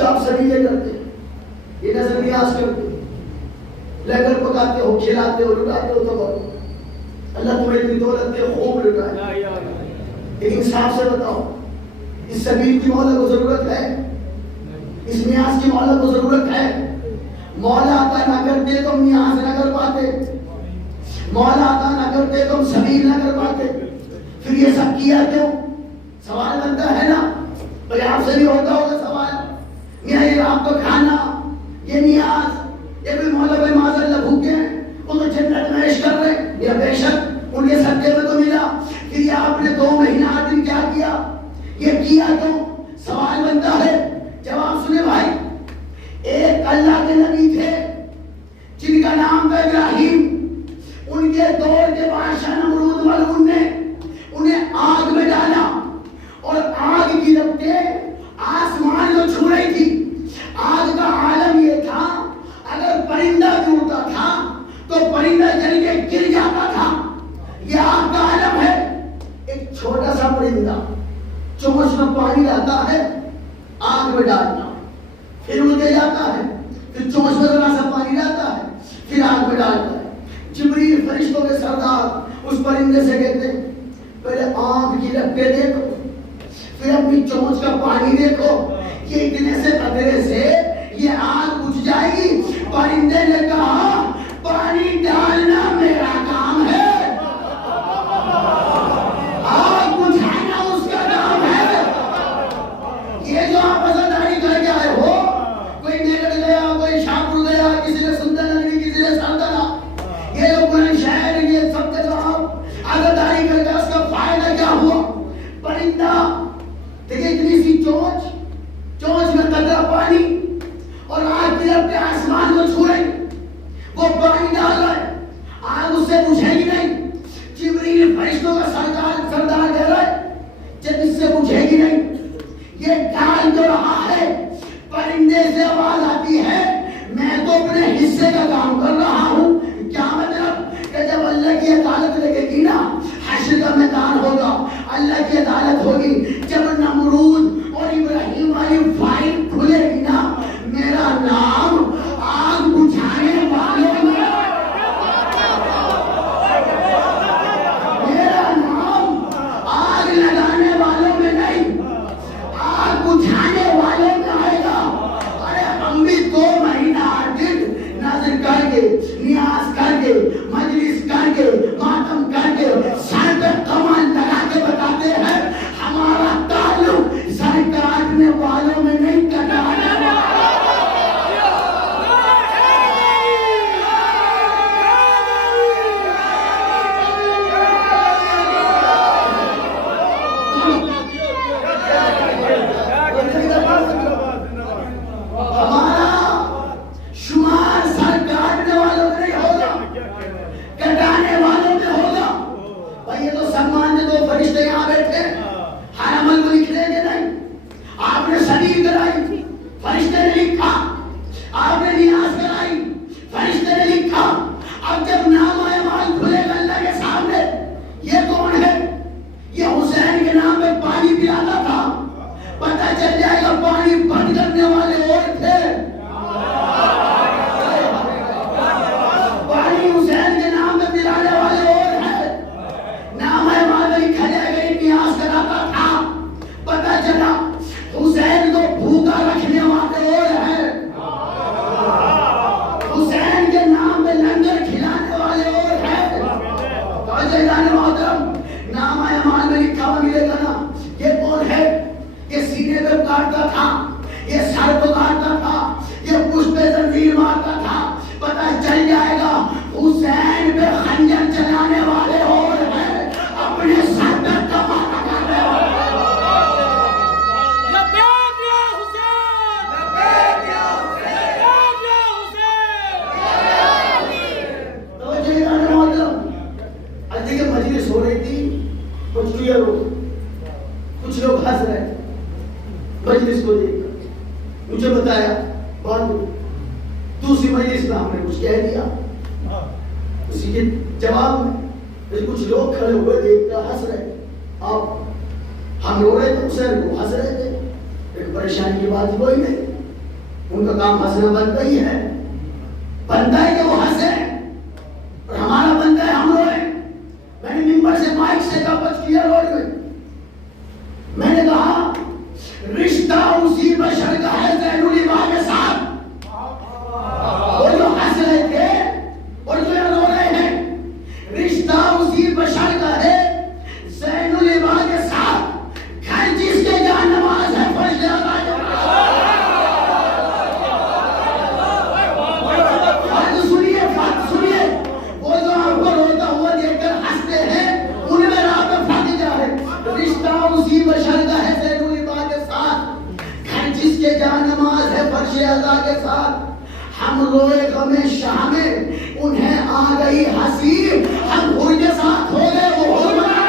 صاف سبیلے کرتے ہیں، یہ نظر نیاز کرتے ہیں، لنگر پکاتے ہو، کھلاتے ہو، لٹاتے ہو، تو اللہ تمہیں اتنی دولت دے خوب لٹائے، لیکن صاف سے بتاؤ اس سبیل کی مولا کو ضرورت ہے؟ اس نیاز کی مولا کو ضرورت ہے؟ مولا عطا نہ کرتے تم نیاز نہ کر پاتے، مولا عطا نہ کرتے تم سبیل نہ کر پاتے، پھر یہ سب کیا کیوں؟ سوال بنتا ہے نا، بھئی آپ سے بھی ہوتا ہوگا سوال، میاں یہ آپ کو کھانا، یہ نیاز، یہ بھی مولا بھائی معاذ اللہ بھوکے ہیں، وہ تو جنت میں عیش کر رہے ہیں، یا بے شک ان کے صدقے میں تو ملا، پھر یہ آپ نے 2 مہینہ 8 دن کیا کیا؟ یہ کیا کیوں؟ سوال بنتا ہے، جواب سنے بھائی۔ ایک اللہ کے نبی تھے جن کا نام تھا ابراہیم، ان کے دور کے بادشاہ نمرود ملعون نے انہیں آگ میں ڈالا، اور آگ کی لپٹیں آسمان کو چھو رہی تھی۔ آگ کا عالم یہ تھا اگر پرندہ بھی اڑتا تھا تو پرندہ جل کے گر جاتا تھا، یہ آگ کا عالم ہے۔ ایک چھوٹا سا پرندہ چمچ میں پانی لاتا ہے، آگ میں ڈالنا، پھر اڑ کے جاتا ہے، پھر چمچ میں ذرا سا پانی لاتا ہے، پھر آگ میں ڈالتا ہے۔ جبریل فرشتوں کے سردار اس پرندے سے کہتے ہیں پہلے آگ کی لپٹیں دیکھو، پھر اپنی چمچ کا پانی دیکھو، یہ اتنے سے قطرے سے یہ آگ بجھ جائے گی۔ پرندے نے کہا پانی ڈالنا میرا کام ہے، آگ بجھانا اس کا کام ہے۔ یہ جو آپ عزاداری کر کے آئے ہو، کوئی میرٹھ گیا، کوئی شاہپور گیا، کسی نے سلطان نگری، کسی نے سردنا، یہ جو بلند شہر، یہ سب کے ساتھ عزاداری کر کے اس کا فائدہ کیا ہوا؟ پرندہ دیکھیں اتنی سی چونچ میں قطرہ پانی، اور آگ کی لپٹیں آسمان کو چھو رہی، وہ پانی ڈال رہا ہے، آگ اس سے بجھے گی نہیں۔ جبریل فرشتوں کا سردار کہہ رہا ہے جب اس سے بجھے گی نہیں، یہ ڈال جو رہا ہے، پرندے سے آواز آتی ہے میں تو اپنے حصے کا کام کر رہا ہوں۔ کیا مطلب؟ کہ جب اللہ کی عدالت لگے گی نا، حشر کا میدان ہوگا، اللہ کی عدالت ہوگی، جب نمرود اور ابراہیم والی فائل کھلے گی نا، میرا نام آگ بجھانے والوں میں، میرا نام آگ لگانے والوں میں نہیں، آگ بجھانے والوں میں آئے گا۔ ارے ہم بھی 2 مہینہ 8 دن نظر کر کے، نیاز کر کے، مجلس کر کے، ماتم کر کے، سر پہ کمان لگا کے بتاتے ہیں ہمارا تعلق سر کاٹنے والوں میں نہیں، کٹانے والوں۔ ہمارا شمار سر کاٹنے والوں میں نہیں ہوگا، کٹانے والوں میں ہوگا۔ بھائی یہ تو سلمان نے 2 فرشتے یہاں بیٹھے، ہر عمل کو لکھ دیں گے نہیں؟ آپ نے سبیل کرائی، فرشتے نے لکھا، آپ نے نیاز کرائی، فرشتے نے لکھا۔ اب جب نام اعمال کھلے گا اللہ کے سامنے، یہ کون ہے؟ یہ حسین کے نام پہ پانی پلاتا تھا، پتہ چل جائے گا پانی بند کرنے والے اور تھے، پانی حسین کے نام پہ پلانے والے اور ہیں۔ نام اعمال میں لکھا جائے گا نیاز کراتا تھا، پتہ چلا حسین کو بھوکا رکھنے والے اور ہیں، حسین کے نام پہ لنگر کھلانے والے اور ہیں۔ محترم نام اعمال میں لکھا ہوا ملے گا نا، یہ کون ہے؟ یہ سینے پہ کاٹتا تھا، یہ سر کو کاٹتا تھا، یہ پشت پہ زنجیر مارتا تھا، پتہ چل جائے گا حسین پہ خنجر چلانے والے اور ہیں، اپنے سر پہ کمان لگانے والے۔ لبیک یا حسین، لبیک یا حسین، لبیک یا حسین۔ تو جیدان محترم آج دیکھیں مجلس ہو رہی تھی، کچھ لوگ ہنس رہے مجلس کو دیکھ کر، مجھے بتایا بعد دوسری مجلس میں ہم نے کچھ کہہ دیا، اسی کے جواب میں کچھ لوگ کھڑے ہوئے دیکھ کر ہنس رہے، آپ ہم رو رہے تھے، حسین کو ہنس رہے تھے، ایک پریشانی کی بات کوئی نہیں۔ ان کا کام ہنسنا بنتا ہی ہے، بنتا ہے کہ وہ ہنسے، اور ہمارا بنتا ہے ہم روئے۔ میں نے ممبر سے مائک سے دعوت کیا روڈ میں، میں نے کہا رشتہ اسی بشر کا ہے زین العباد کے ساتھ۔ وہ جو ہنس رہے تھے اور جو رو رہے ہیں، رشتہ اسی بشر کا ہے زین العباد کے ساتھ، گھر جس کے جہاں نماز ہے فرض ادا کے فرض سنیے، وہ جو آپ کو روتا ہوا دیکھ کر ہنستے ہیں ان میں رات میں فرق کیا ہے؟ رشتہ اسی بشر کا ہے زین العباد کے ساتھ، گھر جس کے جہاں نماز ہے فرض ادا کے ساتھ۔ ہم روئے غم شاہ میں انہیں آ گئی ہنسی، ہم حور کے ساتھ ہو گئے وہ حور بنا گئے۔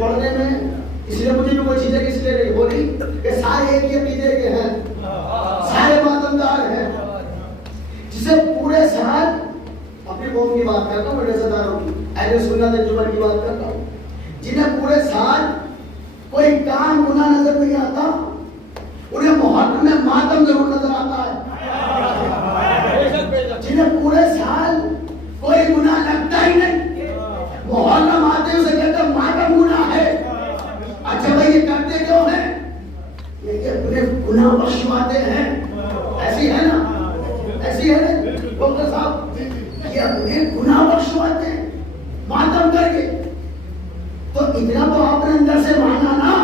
پڑھنے میں اس لیے مجھے بھی وہ چیزیں کس لیے نہیں بولی کہ سارے ایک ہی عقیدے کے ہیں، سارے ماتمدار ہیں، جسے پورے سال اپنی قوم کی بات کرتا ہوں، بڑے صداروں کی، اہل سنت انجمن کی بات کرتا ہوں، جنہیں پورے سال کوئی کام گناہ نظر نہیں آتا، انہیں محرم میں ماتم ضرور نظر آتا ہے، جنہیں پورے سال کوئی گناہ لگتا ہی نہیں، محرم آتے اسے کہتے ہیں ماتم گناہ ہے۔ اچھا بھائی یہ کرتے کیوں ہیں؟ یہ کہ انہیں گناہ بخشواتے ہیں، ایسی ہے نا، ایسی ہے نا ڈاکٹر صاحب، یہ انہیں گناہ بخشواتے ہیں ماتم کر کے۔ تو اتنا تو آپ نے اندر سے مانا نا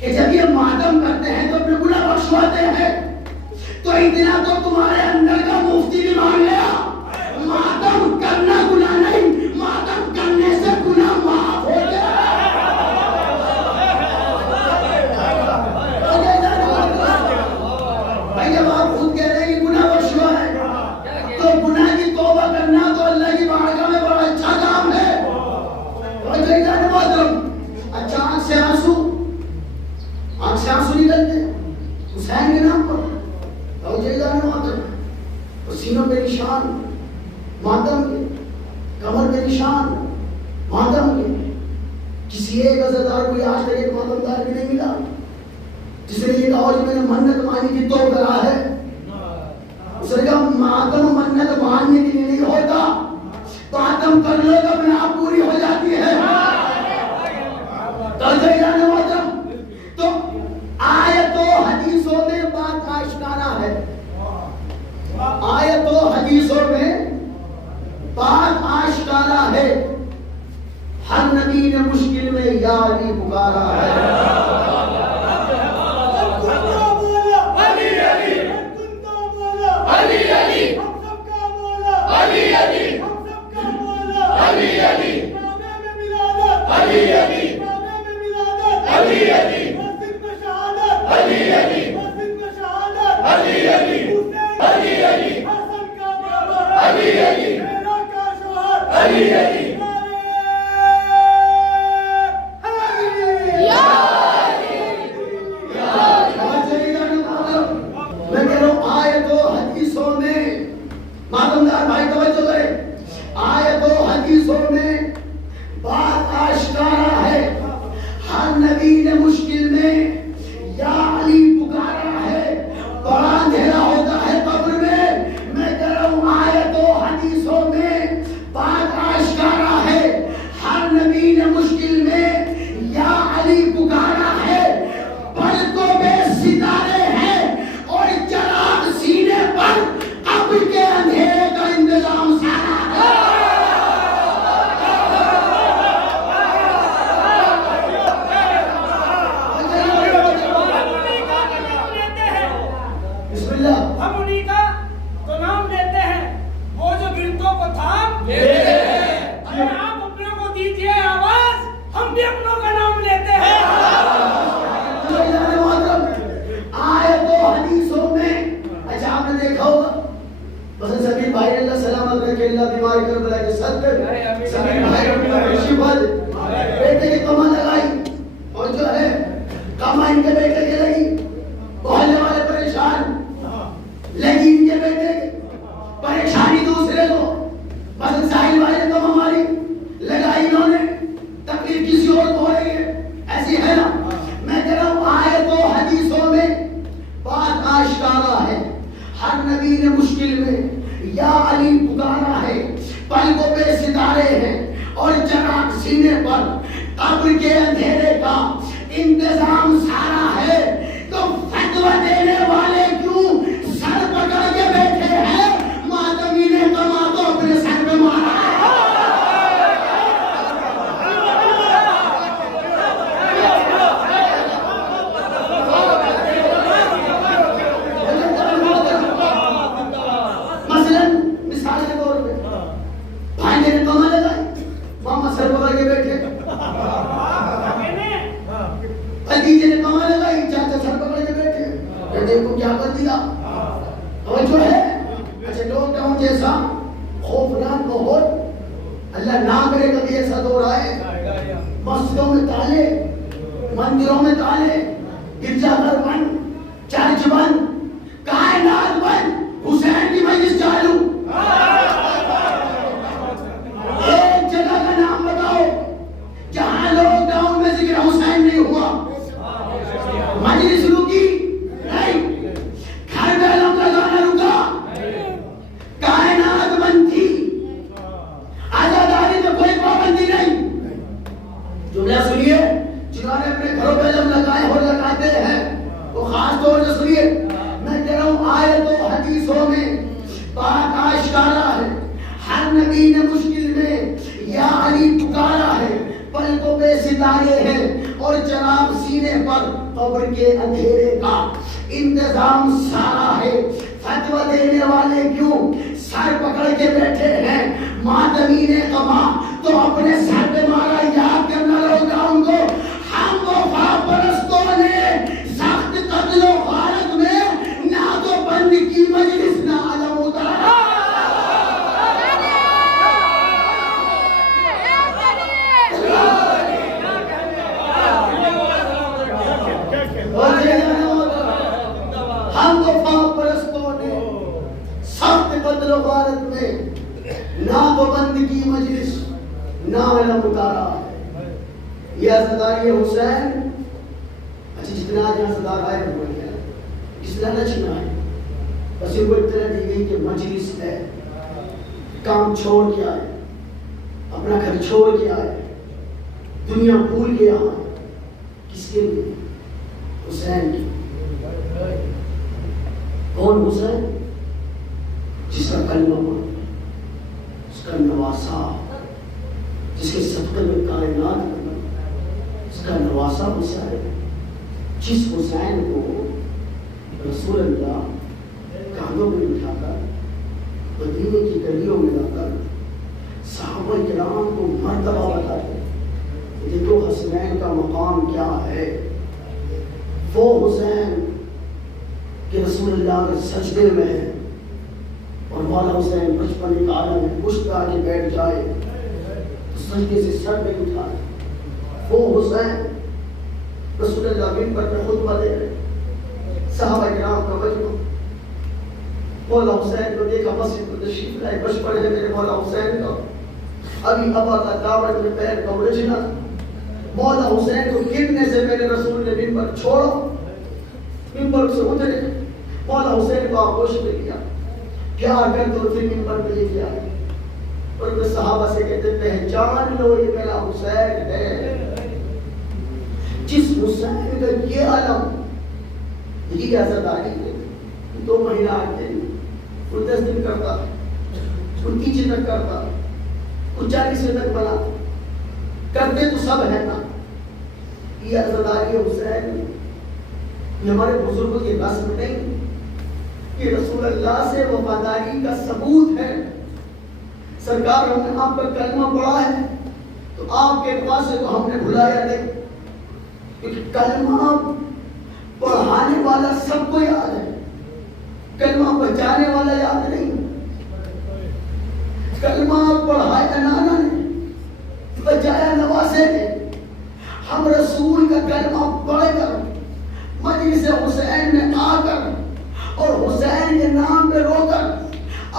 کہ جب یہ ماتم کرتے ہیں تو اپنے گناہ بخشواتے ہیں، تو اتنا تو تمہارے اندر کا مفتی بھی مان لیا، ماتم کرنا گناہ نہیں، ماتم کرنے سے گناہ معاف ہو گیا۔ بھائی جب آپ خود کہہ رہے ہیں کہ گناہ بخشوا ہے تو گناہ کی توبہ کرنا تو اللہ کی بارگاہ میں بڑا اچھا کام ہے۔ اچھا آنکھ سے آنسو نکلتے ہیں حسین کے نام پر، سینوں پہ نشان ماتم کے، کمر پہ نشان ماتم کے، کسی ایک عزادار کو آج تک ایک ماتمدار بھی نہیں ملا جس نے یہ کہا میں نے منت مانی کی تو کرا ہے۔ اس نے کہا ماتم منت ماننے کے لیے نہیں ہوتا، ماتم کر لو تو اپنے آپ پوری ہو جاتی ہے۔ تو آیت و حدیثوں میں بات آشکارا ہے، آیت و حدیثوں میں بات آشکارا ہے، ہر نبی نے مشکل میں یا علی پکارا ہے۔ بات آشکار اللہ بیمار کربلا کے صدقے سبھی بھائی شفا دے. بیٹے کی کمر لگائی اور جو ہے کمر ان کے بیٹے کے لگی, محلے والے پریشان, لگی ان کے بیٹے پریشانی دوسرے کو, بس ساحل والے کو ہماری لگائی انہوں نے, تکلیف کسی اور کو ہو رہی ہے. ایسی ہے نا, میں کہہ رہا ہوں آیتوں حدیثوں میں بات آشکارا ہے. ہر نبی نے مشکل میں یا علی پکارا ہے, پلکوں پہ ستارے ہیں اور چراغ سینے پر, قبر کے اندھیرے کا انتظام سارا ہے. تو فتویٰ دینے والے کیوں سر پکڑ کے بیٹھے ہیں؟ ماتمی نے کما تو اپنے سر پہ مارا ہے. مثال کے طور پہ بھائی نے کما لگائی, ماما سر پکڑ کے بیٹھے, بھتیجے نے کما لگائی, چاچا سر پکڑ کے بیٹھے. دیکھو کیا کر دیا, توجہ ہے. اچھا لاک ڈاؤن جیسا خوفناک ماحول, اللہ نہ کرے کبھی ایسا دور آئے, مسجدوں میں تالے, مندروں میں تالے, گرجا گھر بند, چرچ بند, کائنات بند, حسین کی مجلس چالو. ایک جگہ کا نام بتاؤ جہاں لاک ڈاؤن میں ذکر حسین نہیں ہوا, مجلس رکی نہیں, گھر بیلوں کا گانا رکا, کائنات بند تھی, آزاداری میں کوئی پابندی نہیں. جملہ سنیے, جنہوں نے اپنے گھروں پہ لم لگائے اور لگاتے ہیں وہ خاص طور سے سنیے. میں کہہ رہا ہوں آیتوں حدیثوں میں بات آشکارا ہے. ہر نبی نے مشکل میں یا علی پکارا ہے, پلکوں پہ ستارے ہیں اور چراغ سینے پر, قبر کے اندھیرے کا انتظام سارا ہے. فتویٰ دینے والے کیوں سر پکڑ کے بیٹھے ہیں؟ ماتمی نے کما تو اپنے سر پہ مارا. یاد کرنا لاک ڈاؤن کو. ہم وفا پرستوں نے سخت قتل و غارت میں نہ تو بند کی مجلس نہ علم اتارا. ہم وفا پرستوں نے سخت قتل و غارت میں نہ پابند کی مجلس نہ علم اتارا. یہ عزاداری حسین. اچھا جتنا آج یہاں صدار آئے ہیں بڑھیا, کس لالچ میں آئے, بس ان کو اطلاع دی گئی کہ مجلس ہے, کام چھوڑ کے آئے, اپنا گھر چھوڑ کے آئے, دنیا بھول کے یہاں آئے. کس کے لیے؟ حسین کی. کون حسین؟ جس کا کلمہ پڑھا, اس کا نواسا, جس کے صدقے میں کائنات بنا, اس کا نواسا حسین. جس حسین کو رسول اللہ کاندھوں میں بٹھا کر مدینے کی گلیوں میں لا کر صحابہ کرام کو مرتبہ بتاتے, دیکھو حسنین کا مقام کیا ہے. وہ حسین کہ رسول اللہ کے سجدے میں ہے, اور مولا حسین بچپن ایک عالم ہے, پشت آ کے بیٹھ جائے تو سجدے سے سر پہ اٹھائے. وہ حسین رسول اللہ منبر پہ خطبہ دے رہے, صحابہ کرام کا مجمع, مولا حسین کو دیکھا مسجد میں تشریف لائے, بچپن ہے میرے مولا حسین کا, ابھی ابا کا دامن میں پیر کا اوریجنل. مولا حسین کو گرنے سے پہلے رسول نے منبر چھوڑا, منبر سے اترے, مولا حسین کو آغوش میں لیا, پیار کر تو پھر منبر پہ لے کے آئے, اور وہ صحابہ سے کہتے پہچان لو یہ میرا حسین ہے. جس حسین کا یہ علم, یہ عزاداری ہے, 2 مہینہ آتے ہیں, کوئی 10 دن کرتا, کوئی 30 تک کرتا, کوئی 40 تک بنا, کرتے تو سب ہے نا. یہ عزاداری حسین یہ ہمارے بزرگوں کی رسم نہیں, کہ رسول اللہ سے وفاداری کا ثبوت ہے. سرکار ہم نے آپ کا کلمہ پڑھا ہے تو آپ کے پاس سے تو ہم نے بھلایا نہیں, کیونکہ کلمہ پڑھانے والا سب کو یاد ہے, کلمہ بچانے والا یاد نہیں. کلمہ پڑھایا نانا نے، بجایا نواسے نے، ہم رسول کا کلمہ پڑھ کر مجلس حسین میں آ کر اور حسین کے نام پہ رو کر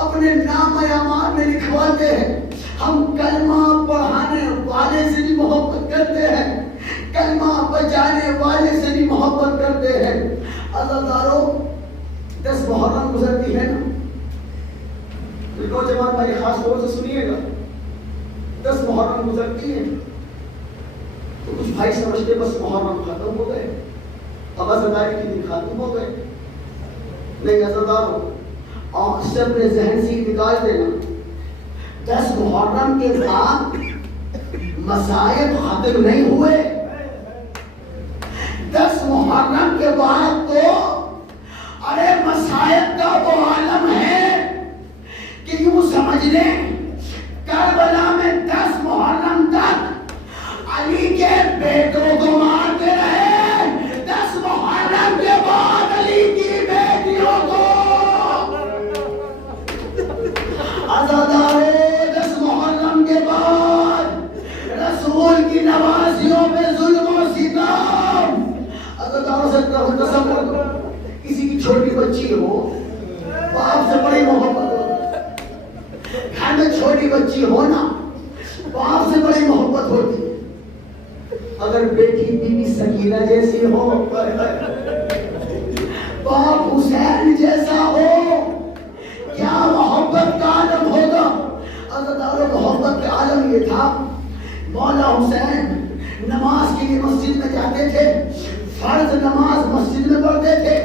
اپنے نام اعمال میں لکھواتے ہیں. ہم کلمہ پڑھانے والے سے بھی محبت کرتے ہیں، کلمہ بجانے والے سے بھی محبت کرتے ہیں. عزادارو 10 محرم گزرتی ہے نا، نوجوان بھائی خاص طور سے سنیے گا، 10 محرم گزرتی ہے تو کچھ بھائی سمجھتے بس محرم ختم ہو گئے، اب عزاداری کے دن ختم ہو گئے. نہیں عزادارو، آنکھ سے اپنے ذہن سے نکال دینا، 10 محرم کے بعد مصائب ختم نہیں ہوئے. 10 محرم کے بعد تو ارے مصائب کا وہ عالم ہے کہ یوں سمجھ لیں کربلا میں 10 محرم تک علی کے بیٹوں کو مارتے رہے، 10 محرم کے بعد علی کی بیٹیوں کو. عزادارے 10 محرم کے بعد رسول کی نوازیوں پہ ظلم و ستم. عزاداروں سے تصور کرو، کسی کی چھوٹی بچی ہو، باپ سے بڑی محبت ہو، گھر میں چھوٹی بچی ہو نا، باپ سے بڑی محبت ہوتی. اگر بیٹی بی بی سکینہ جیسی ہو، باپ حسین جیسا ہو، کیا محبت کا عالم ہوگا. عزاداروں محبت کا عالم یہ تھا، مولا حسین نماز کے لیے مسجد میں جاتے تھے، فرض نماز مسجد میں پڑھتے تھے،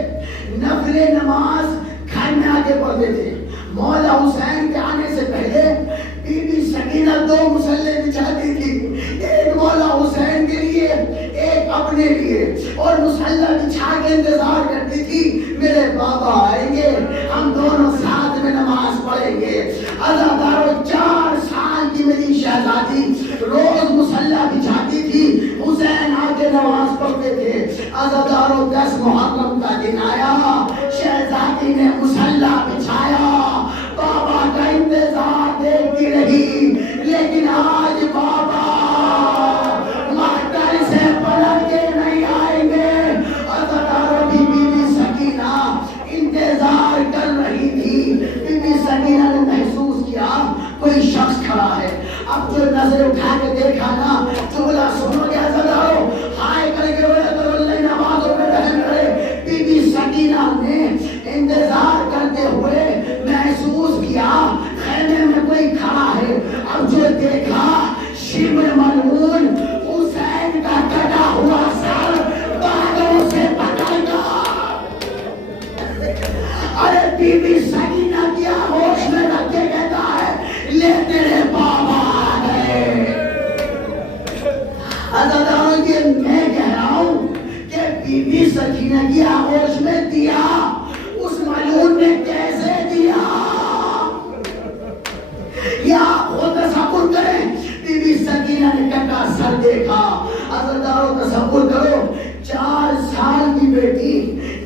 نفل نماز گھر میں آ کے پڑھتے تھے. مولا حسین کے آنے سے پہلے بی بی سکینہ 2 مصلے بچھاتی تھی، ایک مولا حسین کے لیے ایک اپنے لیے، اور مصلی بچھا کے انتظار کرتی تھی میرے بابا آئیں گے، ہم دونوں ساتھ میں نماز پڑھیں گے. عزادارو 4 سال کی میری شہزادی روز مصلی بچھاتی تھی، حسین آ کے نماز پڑھتے تھے. عزادارو 10 محرم کا دن آیا، شہزادی نے مصلی بچھایا، بابا کا انتظار دیکھتی رہی، لیکن آج بابا مہتر سے پلٹ کے نہیں آئیں گے. عزادارو بی بی سکینہ انتظار کر رہی تھی. بی بی سکینہ نے محسوس کیا کوئی شخص کھڑا ہے. اب جو نظر اٹھا کے دیکھا نا، جو بولا سنو گے عزادارو، ہائے کر کے بولا تو اللہ نمازوں میں رحم کرے. بی بی سکینہ نے انتظار کرتے ہوئے محسوس کیا خیمے میں کوئی کھڑا ہے. اب جو دیکھا شبر ملعون حسین کا کٹا ہوا سر بالوں سے پکڑ گیا. ارے بی بی سکینہ کیا ہوش میں رکھ کے کہتا ہے لے تیرے بابا آ گئے. عزاداروں یہ میں کہہ رہا ہوں کہ بی بی سکینہ کی آغوش میں دیا اس ملعون نے کیسے دیا. یا خود تصور کریں، بی بی سکینہ نے کٹا سر دیکھا. عزاداروں تصور کرو 4 سال کی بیٹی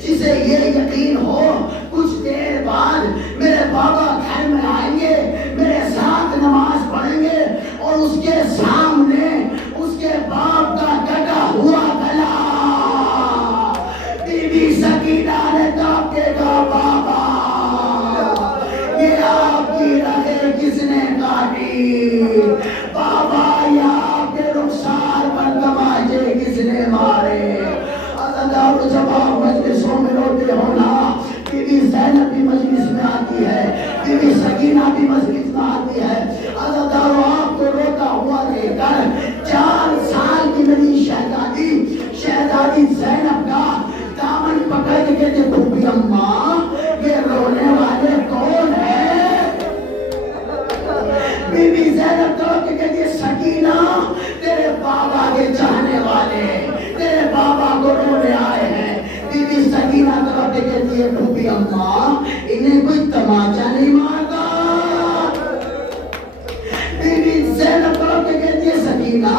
جسے یہ یقین ہو کچھ دیر بعد میرے بابا گھر میں آئیں گے، میرے ساتھ نماز پڑھیں گے، اور اس کے سامنے اس کے باپ کا کٹا ہوا گلا. بی بی سکینہ نے کہا کہ بابا یہ آپ کی رگیں کس نے کاٹی، بابا یہ آپ کے رخسار پر تماچے کس نے مارے. عزادارو جب آپ مجلسوں میں روتے ہو نا، بی بی زینب بھی مجلس میں آتی ہے، بی بی سکینہ بھی مجلس میں آتی ہے. عزادارو آپ کو روتا ہوا دیکھ کر 4 سال کی میری شہزادی زینب کا دامن پکڑ کے کہتے پھوپھی اماں یہ رونے والے کون ہیں. بی بی زینب تو کہتی سکینہ تیرے بابا کے چاہنے والے تیرے بابا کو رونے آئے ہیں. بی بی سکینہ تو کہتی ہے پھوپھی اماں انہیں کوئی تماچا نہیں مارتا. بی بی زینب تو کہتی ہے سکینہ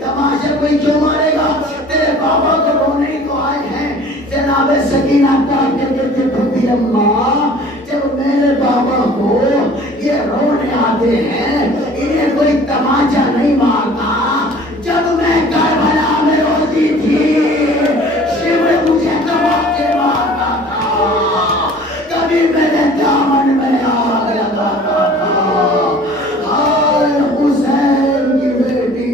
تماچا کوئی کیوں مارے گا، تیرے بابا کو رونے ہی تو آئے ہیں. جناب سکینہ کہتے پھوپھی اماں جب میرے بابا کو یہ رونے آتے ہیں انہیں کوئی تماچا نہیں مارتا. جب میں کربلا میں روتی تھی شیو مجھے تماچے مارتا تھا, کبھی میرے دامن میں آگ لگاتا تھا. ہائے حسین کی بیٹی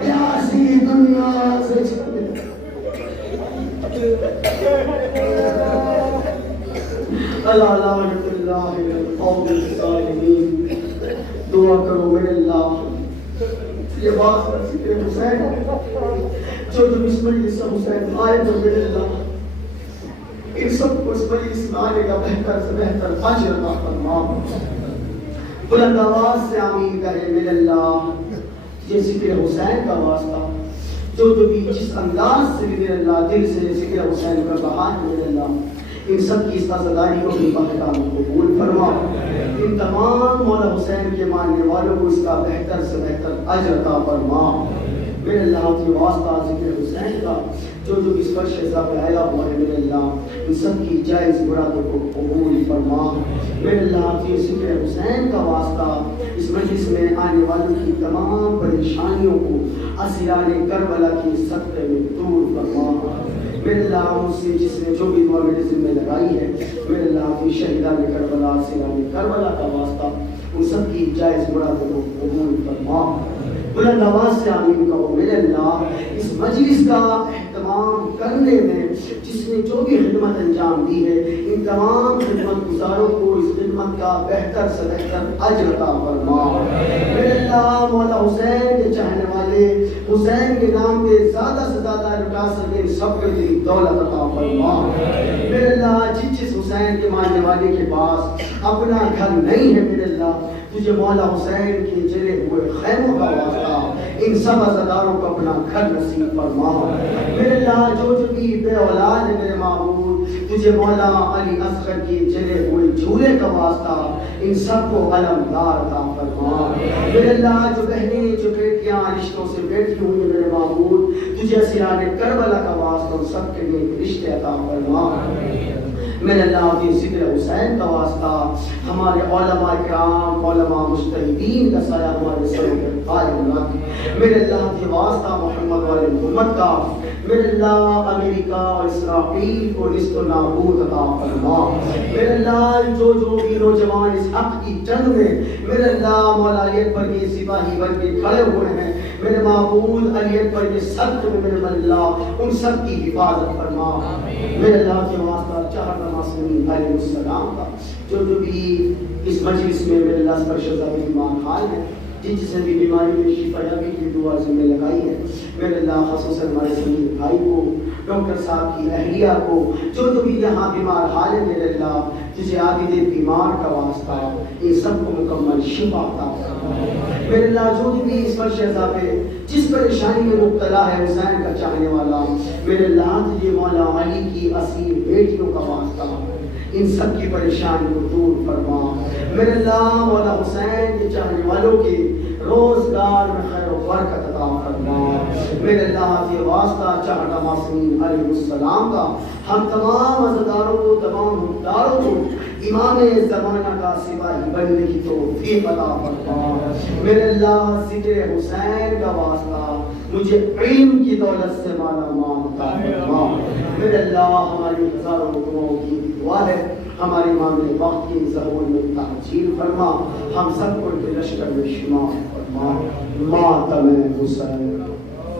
پیاسی دنیا سے اللہ لعنت اللہ علی القوم الظالمین. دعا کرو میرے اللہ یہ بات ذکر حسین جو تم اس مجلس سے حسین آئے تو میرے اللہ ان سب کو اس مجلس میں آنے کا بہتر سے بہتر اجر عطا فرما. بلند آواز سے آمین کہے میرے اللہ. یہ ذکر حسین کا واسطہ جو بھی جس انداز سے بھی میرے اللہ دل سے ذکر حسین کر رہا ہے میرے اللہ ان سب کی اس عزاداری کو بھی بہتر قبول فرما. ان تمام مولا حسین کے ماننے والوں کو اس کا بہتر سے بہتر اجر عطا فرما. میرے اللہ کی واسطہ ذکر حسین کا جو اس فرش عذاب آیا ہوا ہے میرے اللہ ان سب کی جائز مرادوں کو قبول فرما. میرے اللہ کی ذکر حسین کا واسطہ اس مجلس میں آنے والوں کی تمام پریشانیوں کو اسیران کربلا کی صدقے میں دور فرما. میرے اللہ مجھ سے جس نے جو بھی دعا میرے ذمہ لگائی ہے میرے اللہ کی شہیدان کربلا اسیران کربلا کا واسطہ ان سب کی جائز مرادوں کو قبول فرما. بلند آواز سے آمین کہو میرے اللہ. اس مجلس کا اہتمام کرنے میں جس نے جو بھی خدمت انجام دی ہے ان تمام خدمت گزاروں کو اس خدمت کا بہتر سے بہتر اجر عطا فرما. میرے اللہ مولا حسین کے چاہنے والے حسین کے نام پہ زیادہ سے زیادہ لٹا سکے سب کے دل دولت عطا فرما. میرے اللہ جس حسین کے ماننے والے کے پاس اپنا گھر نہیں ہے میرے اللہ تجھے مولا حسین کے جلے ہوئے خیموں کا واسطہ ان سب عزاداروں کو اپنا گھر نصیب فرما. میرے اللہ جو بھی بے اولاد ہے میرے معبود تجھے مولا علی اصغر کے جلے ہوئے جھولے کا واسطہ ان سب کو علمدار عطا فرما. میرے اللہ جو بہنیں جو بیٹیاں رشتوں سے بیٹھی ہوئی ہیں میرے معبود تجھے اسیران کربلا کا واسطہ ان سب کے لیے رشتے عطا فرما. میرے اللہ کی ذکر حسین کا واسطہ ہمارے علماء کرام علماء مجتہدین کا سایہ ہمارے سروں پر قائم رکھ. میرے اللہ کے واسطہ محمد والے محمد کا میرے اللہ امریکہ اور اسرائیل کو نصف و نابود عطا فرما. میرے اللہ جو بھی نوجوان اس حق کی جنگ میں میرے اللہ مولا علی اکبر کے سپاہی بن کے کھڑے ہوئے ہیں میرے معبود علی اکبر کے صدق میں میرے اللہ ان سب کی حفاظت فرما. میرے اللہ کے واسطہ چہر معصومین علیہ السلام کا جو بھی اس مجلس میں میرے اللہ پر شزا بیمار حال ہے جس نے بھی بیماری میں شفا یابی کی دعا ذمہ لگائی ہے میرے اللہ خصوصاً ہمارے سنی بھائی کو ڈاکٹر صاحب کی اہلیہ کو جو بھی یہاں بیمار حال ہے میرے اللہ تجھے عابد بیمار کا واسطہ ان سب کو مکمل شفا عطا فرما. میرے اللہ جو بھی اس فرش عذاب پہ جس پریشانی میں مبتلا ہے حسین کا چاہنے والا میرے اللہ تجھے مولا علی کی اسیر بیٹیوں کا واسطہ ان سب کی پریشانی کو دور فرما. میرے اللہ مولا حسین کے چاہنے والوں کے روزگار میں خیر و برکت عطا فرما. میرے اللہ کے واسطہ چاہتا معصومین علیہ السلام کا ہم تمام عزاداروں کو تمام حکمداروں کو امام زمانہ کا سپاہی بننے کی توفیق عطا فرما. میرے اللہ ذکر حسین کا واسطہ مجھے علم کی دولت سے مالا مال عطا فرما. میرے اللہ ہماری ہزاروں دعاؤں کی دعا ہے ہمارے معاملے وقت کی ظہور میں تحجیل فرما. ہم سب کو ان کے لشکر میں شمار فرما. ماتم حسین.